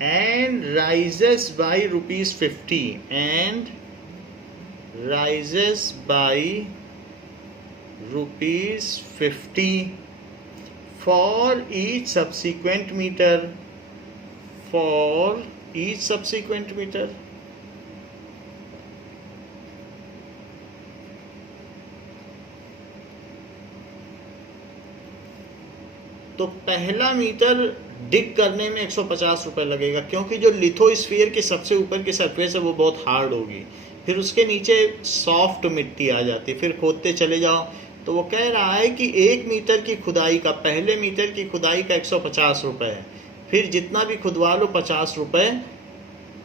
and rises by ₹50 and rises by ₹50 for each subsequent meter, तो पहला metre डिग करने में 150 रुपये लगेगा, क्योंकि जो lithosphere के सबसे ऊपर की सरफेस है वो बहुत हार्ड होगी, फिर उसके नीचे सॉफ्ट मिट्टी आ जाती है, फिर खोदते चले जाओ। तो वो कह रहा है कि 1 मीटर की खुदाई का, पहले मीटर की खुदाई का 150 रुपये है, फिर जितना भी खुदवा लो 50 रुपये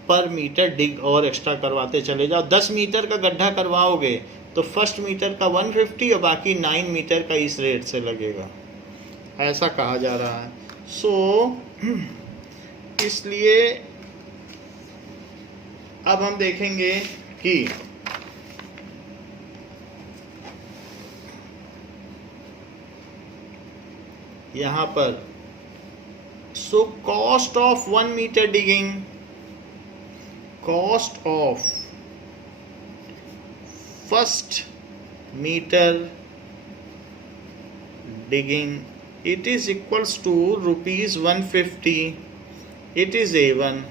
पर मीटर डिग और एक्स्ट्रा करवाते चले जाओ। 10 मीटर का गड्ढा करवाओगे तो फर्स्ट मीटर का 150 और बाकी 9 मीटर का इस रेट से लगेगा, ऐसा कहा जा रहा है। सो इसलिए अब हम देखेंगे कि यहाँ पर so cost of 1 metre digging, cost of first metre digging, it is equals to ₹150. It is A1.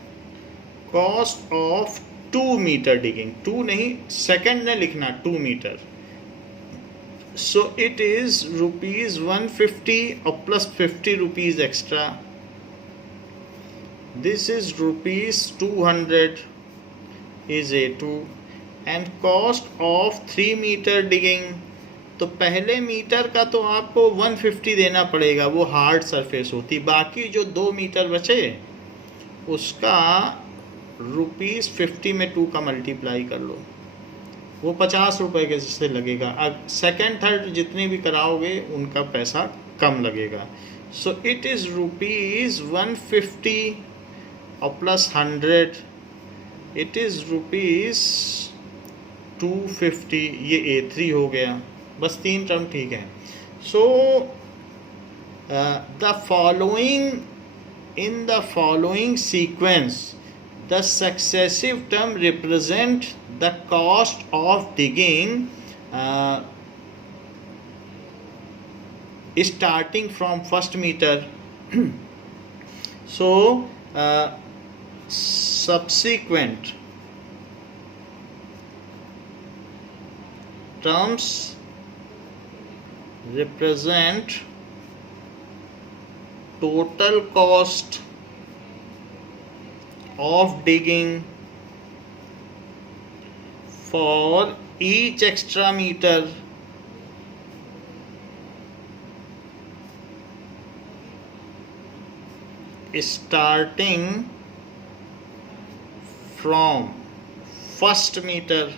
Cost of 2 meter digging, 2 नहीं सेकंड ने लिखना, 2 मीटर। So it is ₹150 और plus ₹50 extra. This is ₹200 is A2 and cost of 3 meter digging, तो पहले metre का तो आपको 150 देना पड़ेगा, वो हार्ड सरफेस होती, बाकी जो 2 मीटर बचे उसका ₹50 में 2 का मल्टीप्लाई कर लो, वो 50 रुपये के से लगेगा। अब सेकंड थर्ड जितने भी कराओगे उनका पैसा कम लगेगा। सो इट इज़ ₹150 और प्लस 100, इट इज़ ₹250। ये A3 हो गया, बस 3 टर्म ठीक है। So the following, in the following sequence the successive term represent the cost of digging starting from first meter. So subsequent terms represent total cost of digging for each extra meter starting from first metre.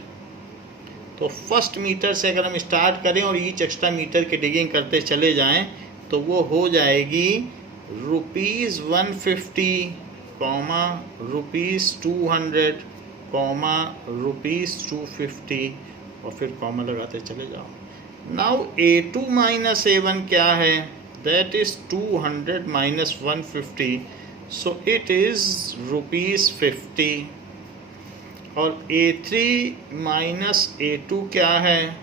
तो first metre से अगर हम start करें और each extra metre की digging करते चले जाएं तो वो हो जाएगी ₹150, ₹200, ₹250 और फिर कॉमा लगाते चले जाओ। नाउ A2 माइनस A1 क्या है? That is 200 minus 150, so it is ₹50। और A3 माइनस A2 क्या है?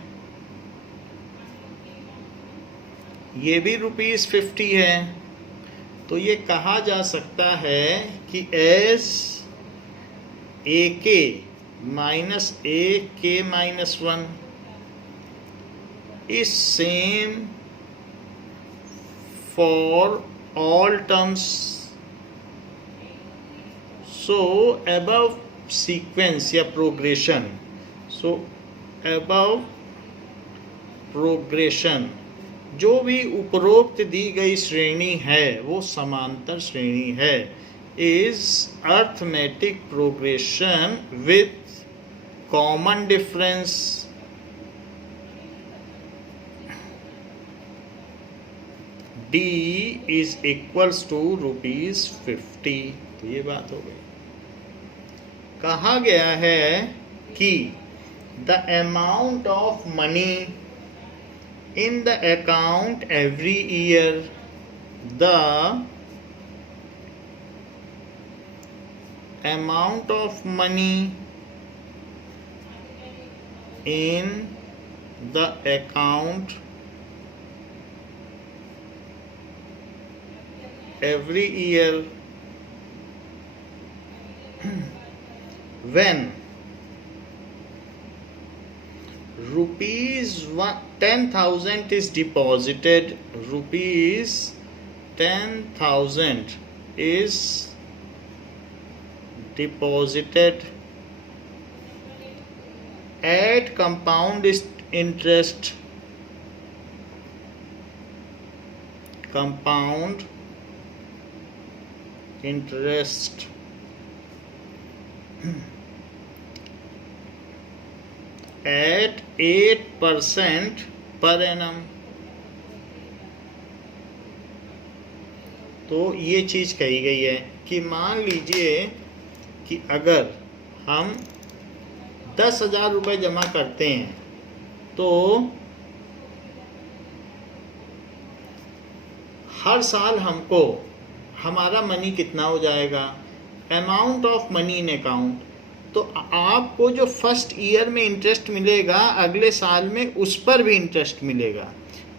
ये भी ₹50 है। तो ये कहा जा सकता है कि as AK minus AK minus 1 is same for all terms. So above sequence या progression, so above progression जो भी उपरोक्त दी गई श्रेणी है वो समांतर श्रेणी है, is arithmetic progression with common difference D is equals to ₹50। तो ये बात हो गई। कहा गया है कि the amount of money in the account every year, the amount of money in the account every year when ₹10,000 is deposited, ₹10,000 is deposited at compound interest, at 8% per annum। तो ये चीज़ कही गई है कि मान लीजिए कि अगर हम 10,000 रुपये जमा करते हैं तो हर साल हमको हमारा मनी कितना हो जाएगा? Amount of money in account. तो आपको जो फर्स्ट ईयर में इंटरेस्ट मिलेगा अगले साल में उस पर भी इंटरेस्ट मिलेगा।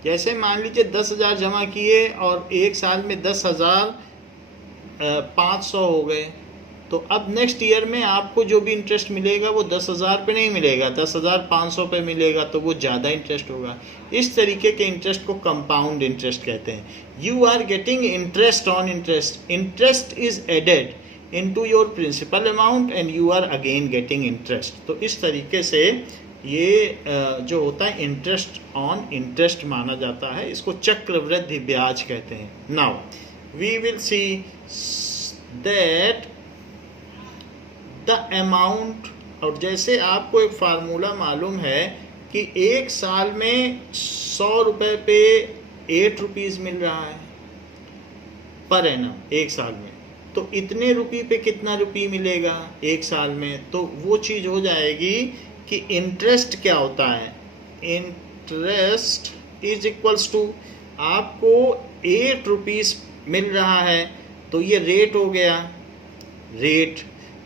जैसे मान लीजिए 10,000 जमा किए और एक साल में 10,500 हो गए, तो अब नेक्स्ट ईयर में आपको जो भी इंटरेस्ट मिलेगा वो 10,000 पे नहीं मिलेगा, 10,500 पे मिलेगा, तो वो ज़्यादा इंटरेस्ट होगा। इस तरीके के इंटरेस्ट को कंपाउंड इंटरेस्ट कहते हैं। You are getting interest on interest, interest is added into your principal amount and you are again getting interest। तो इस तरीके से ये जो होता है इंटरेस्ट ऑन इंटरेस्ट माना जाता है। इसको चक्रवृद्धि ब्याज कहते हैं। Now we will see that the amount, और जैसे आपको एक फार्मूला मालूम है कि एक साल में 100 रुपये पे ₹8 मिल रहा है पर एनम एक साल में, तो इतने रुपये पे कितना रुपये मिलेगा एक साल में? तो वो चीज़ हो जाएगी कि इंटरेस्ट क्या होता है? इंटरेस्ट इज इक्वल्स टू आपको ₹8 मिल रहा है, तो ये रेट हो गया रेट।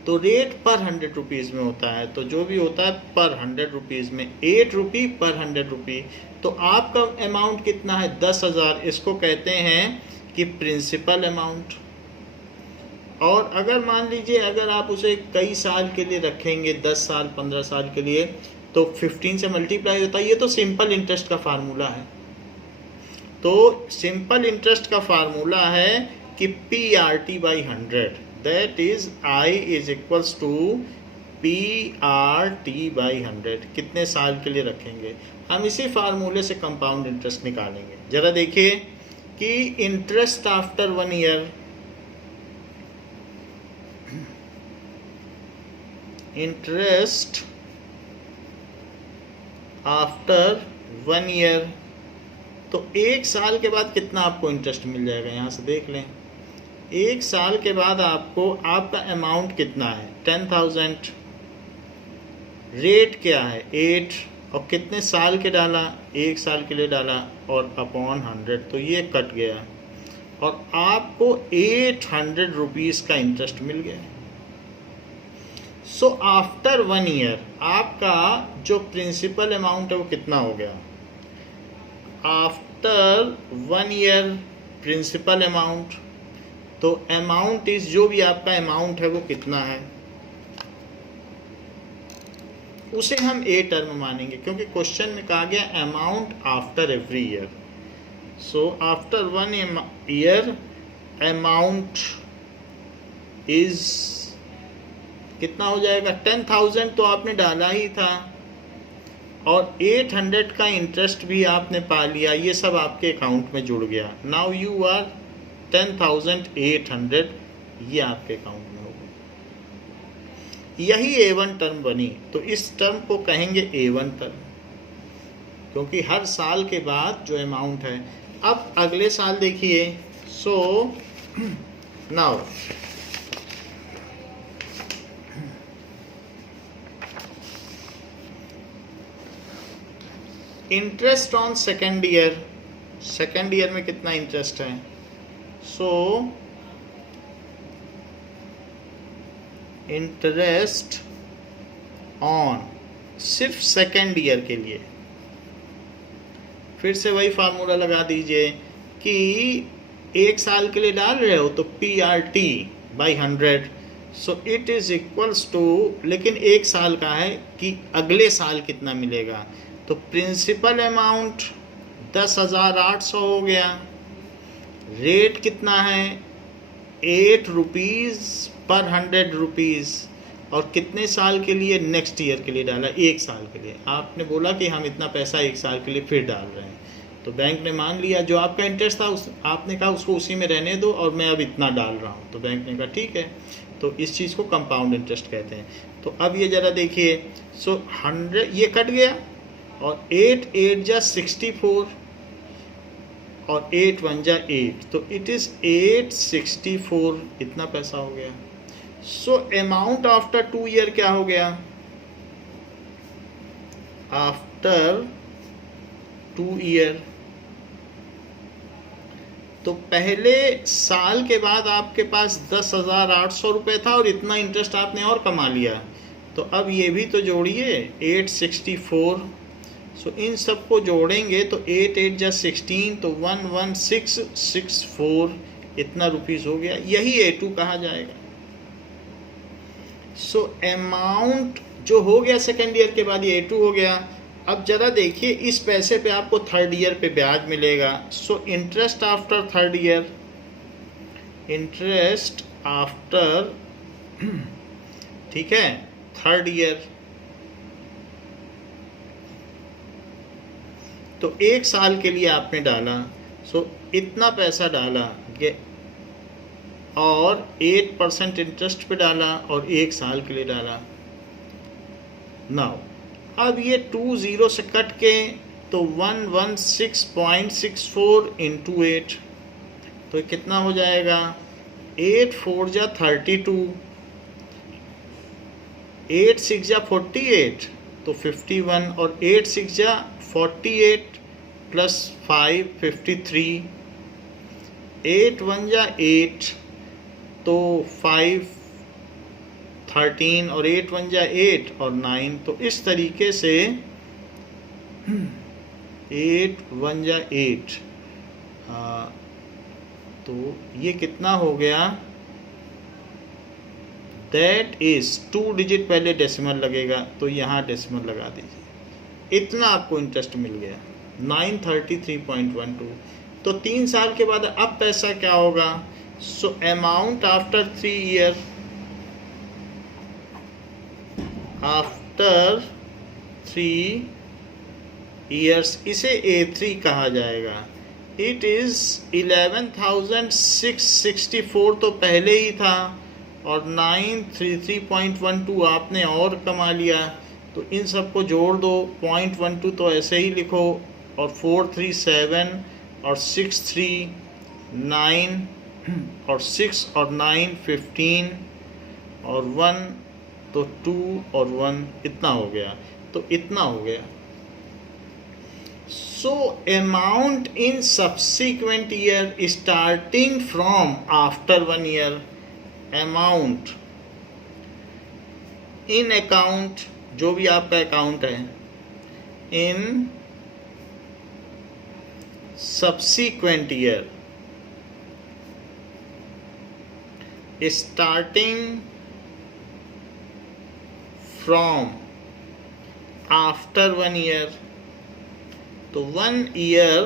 तो रेट पर ₹100 में होता है, तो जो भी होता है पर ₹100 में, ₹8 पर ₹100। तो आपका अमाउंट कितना है? 10,000। इसको कहते हैं कि प्रिंसिपल अमाउंट। और अगर मान लीजिए अगर आप उसे कई साल के लिए रखेंगे, 10 साल 15 साल के लिए, तो 15 से मल्टीप्लाई होता है। ये तो सिंपल इंटरेस्ट का फार्मूला है। तो सिंपल इंटरेस्ट का फार्मूला है कि PRT by 100, that is I is equals to PRT by 100। कितने साल के लिए रखेंगे, हम इसी फार्मूले से कंपाउंड इंटरेस्ट निकालेंगे। जरा देखिए कि interest after 1 year, interest after 1 year, तो 1 साल के बाद कितना आपको इंटरेस्ट मिल जाएगा, यहाँ से देख लें। 1 साल के बाद आपको आपका अमाउंट कितना है 10,000, रेट क्या है 8, और कितने साल के डाला 1 साल के लिए डाला, और अपॉन 100, तो ये कट गया और आपको 800 रुपीज़ का इंटरेस्ट मिल गया। सो आफ्टर 1 ईयर आपका जो प्रिंसिपल अमाउंट है वो कितना हो गया, आफ्टर 1 ईयर प्रिंसिपल अमाउंट, तो अमाउंट इज जो भी आपका अमाउंट है वो कितना है, उसे हम ए टर्म मानेंगे क्योंकि क्वेश्चन में कहा गया amount after every year. So after 1 year amount is कितना हो जाएगा 10,000, तो आपने डाला ही था, और 800 का इंटरेस्ट भी आपने पा लिया, ये सब आपके अकाउंट में जुड़ गया। नाउ यू आर 10,800, ये आपके अकाउंट में हो गया। यही A1 टर्म बनी, तो इस टर्म को कहेंगे A1 टर्म, क्योंकि हर साल के बाद जो अमाउंट है। अब अगले साल देखिए, so now interest on second year, second year में कितना इंटरेस्ट है, सो इंटरेस्ट ऑन सिर्फ सेकेंड ईयर के लिए, फिर से वही फार्मूला लगा दीजिए कि 1 साल के लिए डाल रहे हो तो PRT by 100, so it is equals to, लेकिन 1 साल का है कि अगले साल कितना मिलेगा, तो प्रिंसिपल अमाउंट 10,800 हो गया, रेट कितना है 8 रुपीज़ पर 100 रुपीज़, और कितने साल के लिए, नेक्स्ट ईयर के लिए डाला 1 साल के लिए। आपने बोला कि हम इतना पैसा 1 साल के लिए फिर डाल रहे हैं, तो बैंक ने मान लिया जो आपका इंटरेस्ट था आपने कहा उसको उसी में रहने दो और मैं अब इतना डाल रहा हूँ, तो बैंक ने कहा ठीक है, तो इस चीज़ को कंपाउंड इंटरेस्ट कहते हैं। तो अब ये ज़रा देखिए, सो 100 ये कट गया, और 8 8 जा 64 और 8 1 जा 8, तो इट इज़ 864, इतना पैसा हो गया। सो अमाउंट आफ्टर 2 ईयर क्या हो गया, आफ्टर 2 ईयर, तो पहले साल के बाद आपके पास 10,800 रुपये था और इतना इंटरेस्ट आपने और कमा लिया, तो अब ये भी तो जोड़िए 864, सो इन सबको जोड़ेंगे तो 8 8 जा 16, तो 11664, इतना रुपीज़ हो गया, यही A2 कहा जाएगा। सो अमाउंट जो हो गया सेकेंड ईयर के बाद ये A2 हो गया। अब ज़रा देखिए इस पैसे पे आपको थर्ड ईयर पे ब्याज मिलेगा, so interest after third year, interest after ठीक है थर्ड ईयर, तो 1 साल के लिए आपने डाला, सो इतना पैसा डाला और 8% इंटरेस्ट पे डाला और 1 साल के लिए डाला। नाउ अब ये 2 0 से कट के तो 116.64 इंटू 8, तो कितना हो जाएगा 8 4 जा 32, 8 6 जा 48, तो 51, और 8 6 जा 48 प्लस 5 53, 8 1 जा 8, तो 5 13, और 8 1 जा 8 और 9, तो इस तरीके से 8 1 जा 8, तो ये कितना हो गया, दैट इज 2 डिजिट पहले डेसिमल लगेगा, तो यहाँ डेसिमल लगा दीजिए, इतना आपको इंटरेस्ट मिल गया 933.12। तो 3 साल के बाद अब पैसा क्या होगा? So amount after 3 year, after 3 years, इसे A3 कहा जाएगा। इट इज़ 11,664 तो पहले ही था, और 933.12 आपने और कमा लिया, तो इन सबको जोड़ दो। 0.12 तो ऐसे ही लिखो, और 437 और 639 और 6 और 9 15 और 1 तो 2 और 1 इतना हो गया, तो इतना हो गया। So amount in subsequent year starting from after 1 year, amount in account, जो भी आपका अकाउंट है, in subsequent year starting from after 1 year, तो 1 ईयर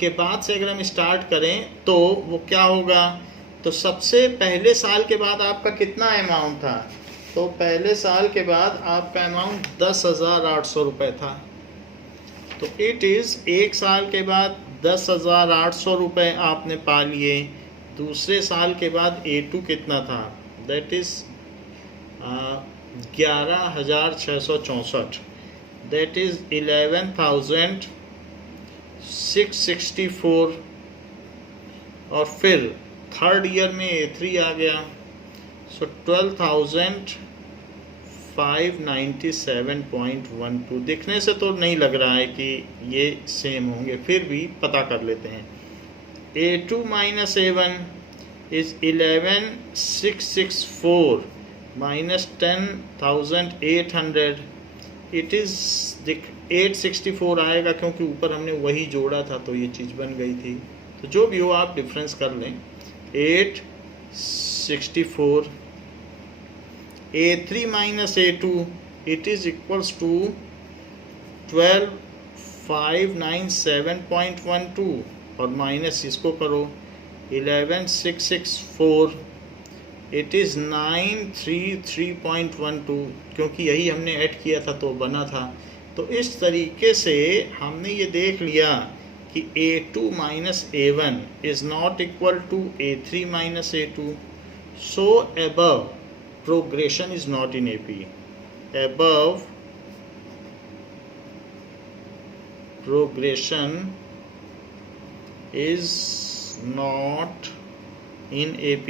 के बाद से अगर हम स्टार्ट करें तो वो क्या होगा? तो सबसे पहले साल के बाद आपका कितना अमाउंट था? तो पहले साल के बाद आपका अमाउंट 10,800 रुपये था। तो इट इज़ 1 साल के बाद 10,800 रुपये आपने पा लिए। दूसरे साल के बाद A2 कितना था? That is 11,664, that is 11,664। और फिर थर्ड ईयर में A3 आ गया, सो 12,597.12। दिखने से तो नहीं लग रहा है कि ये सेम होंगे, फिर भी पता कर लेते हैं। A2 minus A1 is 11,664 minus 10,800, it is 864 आएगा, क्योंकि ऊपर हमने वही जोड़ा था तो ये चीज़ बन गई थी। तो जो भी हो आप डिफरेंस कर लें। 864 A3 minus A2 it is equals to 12,597.12, और माइनस इसको करो 11,664 इट इज़ 933.12, क्योंकि यही हमने ऐड किया था तो बना था। तो इस तरीके से हमने ये देख लिया कि A2 minus A1 is not equal to A3 minus A2। So above progression is not in AP, above progression is not in AP।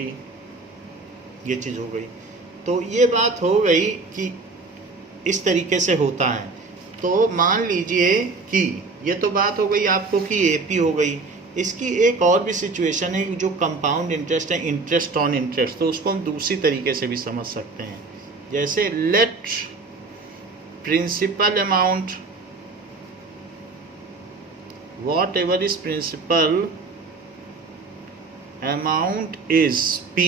ये चीज़ हो गई। तो ये बात हो गई कि इस तरीके से होता है। तो मान लीजिए कि ये तो बात हो गई आपको कि AP हो गई। इसकी एक और भी सिचुएशन है जो कंपाउंड इंटरेस्ट है, इंटरेस्ट ऑन इंटरेस्ट, तो उसको हम दूसरी तरीके से भी समझ सकते हैं। जैसे let principal amount, whatever is principal amount is P,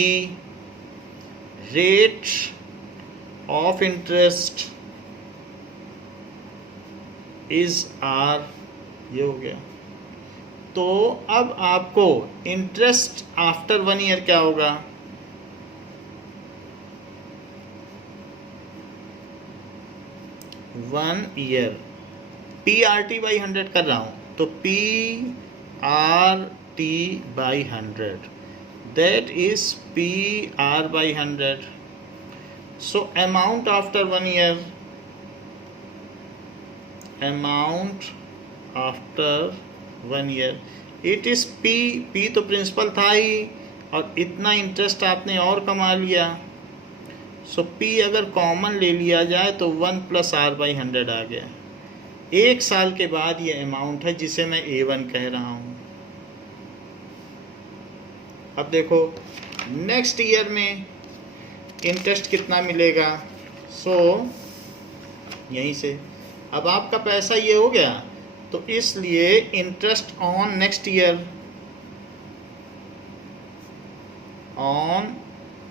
rate of interest is R। ये हो गया। तो अब आपको इंटरेस्ट आफ्टर 1 ईयर क्या होगा? 1 ईयर PRT बाई 100 कर रहा हूं, तो PRT by 100 that is PR by 100. So amount after 1 year, amount after 1 year, it is P तो प्रिंसिपल था ही, और इतना इंटरेस्ट आपने और कमा लिया। सो P अगर कॉमन ले लिया जाए तो 1 + R/100 आ गया। 1 साल के बाद ये अमाउंट है जिसे मैं A1 कह रहा हूँ। अब देखो नेक्स्ट ईयर में इंटरेस्ट कितना मिलेगा। सो यहीं से अब आपका पैसा ये हो गया, तो इसलिए interest on next year, on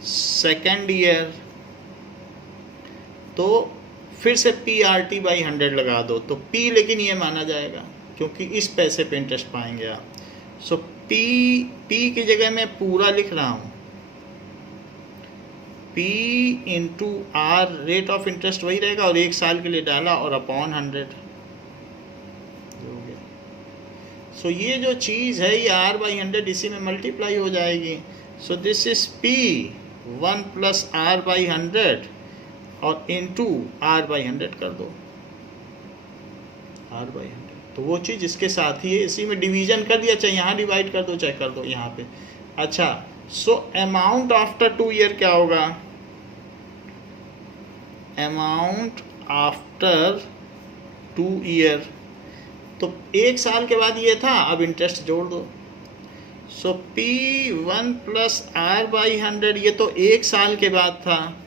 second year, तो फिर से PRT बाई 100 लगा दो। तो P लेकिन ये माना जाएगा क्योंकि इस पैसे पे इंटरेस्ट पाएंगे आप। सो पी की जगह मैं पूरा लिख रहा हूँ, P into R rate of interest वही रहेगा और 1 साल के लिए डाला और अपॉन 100 हो गया। सो ये जो चीज़ है ये R/100 इसी में मल्टीप्लाई हो जाएगी। सो this is P 1 plus R/100 और इंटू R/100 कर दो, R/100। तो वो चीज़ इसके साथ ही है, इसी में डिवीजन कर दिया, चाहे यहाँ डिवाइड कर दो चाहे कर दो यहाँ पे। अच्छा, सो अमाउंट आफ्टर 2 ईयर क्या होगा? अमाउंट आफ्टर 2 ईयर, तो 1 साल के बाद ये था, अब इंटरेस्ट जोड़ दो। सो P1 प्लस R/100 ये तो 1 साल के बाद था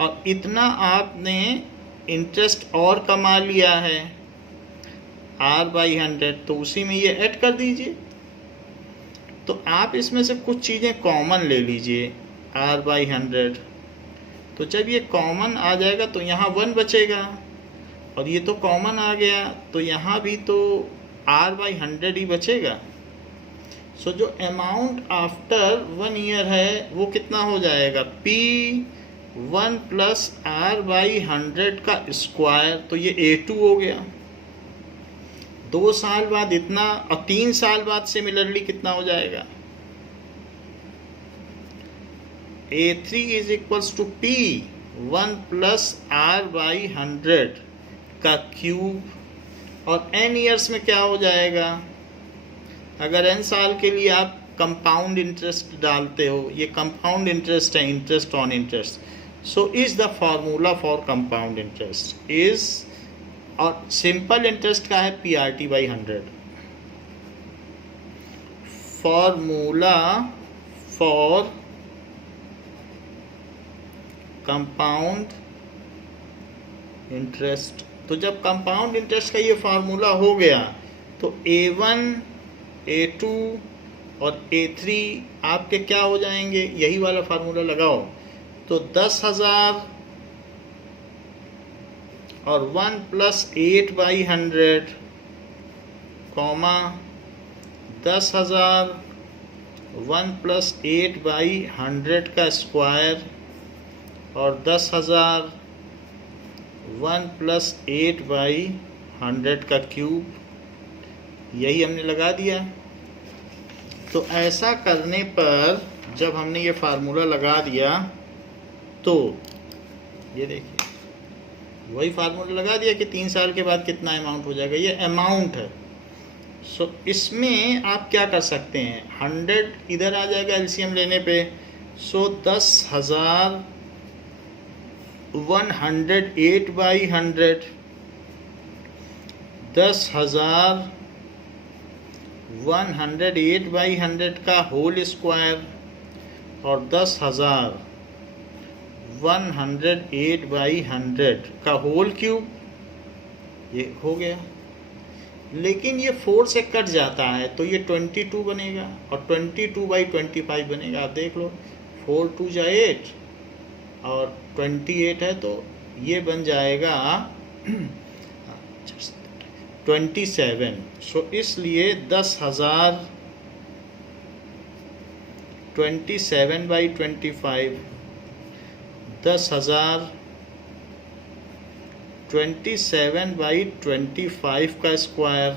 और इतना आपने इंटरेस्ट और कमा लिया है R/100, तो उसी में ये ऐड कर दीजिए। तो आप इसमें से कुछ चीज़ें कॉमन ले लीजिए R/100, तो जब ये कॉमन आ जाएगा तो यहाँ 1 बचेगा और ये तो कॉमन आ गया तो यहाँ भी तो R/100 ही बचेगा। सो जो अमाउंट आफ्टर 1 ईयर है वो कितना हो जाएगा? P1 प्लस R/100 का स्क्वायर, तो ये A2 हो गया। 2 साल बाद इतना और 3 साल बाद सिमिलरली कितना हो जाएगा? A3 is equals to P1 plus R/100 का क्यूब और n ईयर्स में क्या हो जाएगा? अगर n साल के लिए आप कंपाउंड इंटरेस्ट डालते हो, ये कंपाउंड इंटरेस्ट है, interest on interest. So is the formula for compound interest is, और सिंपल इंटरेस्ट का है PRT/100। Formula for compound interest, तो जब कंपाउंड इंटरेस्ट का ये फार्मूला हो गया तो A1, A2 और A3 आपके क्या हो जाएंगे? यही वाला फार्मूला लगाओ तो 10,000 और 1 प्लस 8/100 कॉमा 10,000 1 प्लस 8/100 का स्क्वायर और 10,000 1 प्लस 8/100 का क्यूब, यही हमने लगा दिया। तो ऐसा करने पर जब हमने ये फार्मूला लगा दिया तो ये देखिए वही फार्मूला लगा दिया कि 3 साल के बाद कितना अमाउंट हो जाएगा, ये अमाउंट है। सो इसमें आप क्या कर सकते हैं, 100 इधर आ जाएगा एलसीएम लेने पे। सो 10,000 108/100, 10,000 108/100 का होल स्क्वायर और 10,000 108/100 का होल क्यूब, ये हो गया। लेकिन ये 4 से कट जाता है तो ये 22 बनेगा और 22/25 बनेगा। आप देख लो 4 2 जा 8 और 28 है तो ये बन जाएगा 27। सो इसलिए 10,000 27/25, 10,000 27/25 का स्क्वायर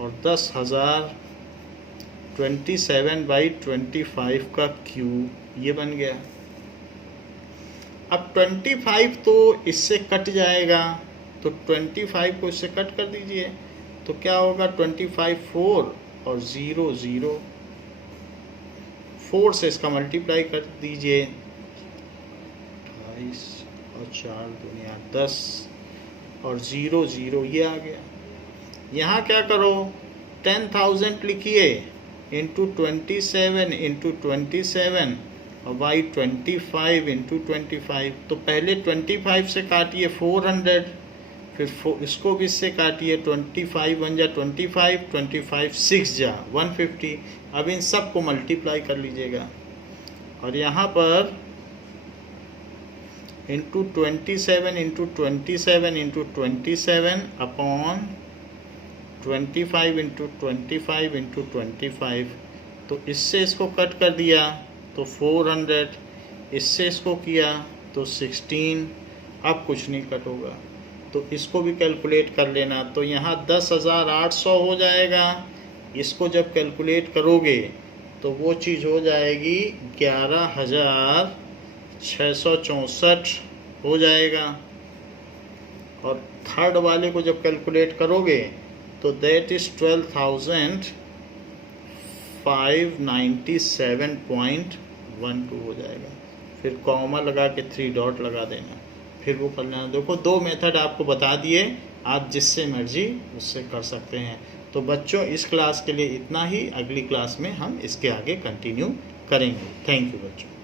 और 10,000 27/25 का क्यूब, ये बन गया। अब 25 तो इससे कट जाएगा तो 25 को इससे कट कर दीजिए तो क्या होगा 25 4 और 0 0, 4 से इसका मल्टीप्लाई कर दीजिए 28 और 4 दुनिया 10 और 0 0, ये आ गया। यहाँ क्या करो 10,000 लिखिए इंटू 27 इंटू 27 और बाई 25 इंटू 25। तो पहले 25 से काटिए 400, फिर इसको भी इससे काटिए 25 बन जा 25, 25 6 जा 150। अब इन सब को मल्टीप्लाई कर लीजिएगा और यहाँ पर into 27 into 27 into 27 upon 25 into 25 into 25, तो इससे इसको कट कर दिया तो 400, इससे इसको किया तो 16, अब कुछ नहीं कट होगा, तो इसको भी कैलकुलेट कर लेना। तो यहाँ 10,800 हो जाएगा। इसको जब कैलकुलेट करोगे तो वो चीज़ हो जाएगी 11,664 हो जाएगा। और थर्ड वाले को जब कैलकुलेट करोगे तो दैट इज़ 12,597.12 हो जाएगा। फिर कॉमा लगा के 3 डॉट लगा देना, फिर वो कर लेना। देखो 2 मेथड आपको बता दिए, आप जिससे मर्जी उससे कर सकते हैं। तो बच्चों इस क्लास के लिए इतना ही, अगली क्लास में हम इसके आगे कंटिन्यू करेंगे। थैंक यू बच्चों।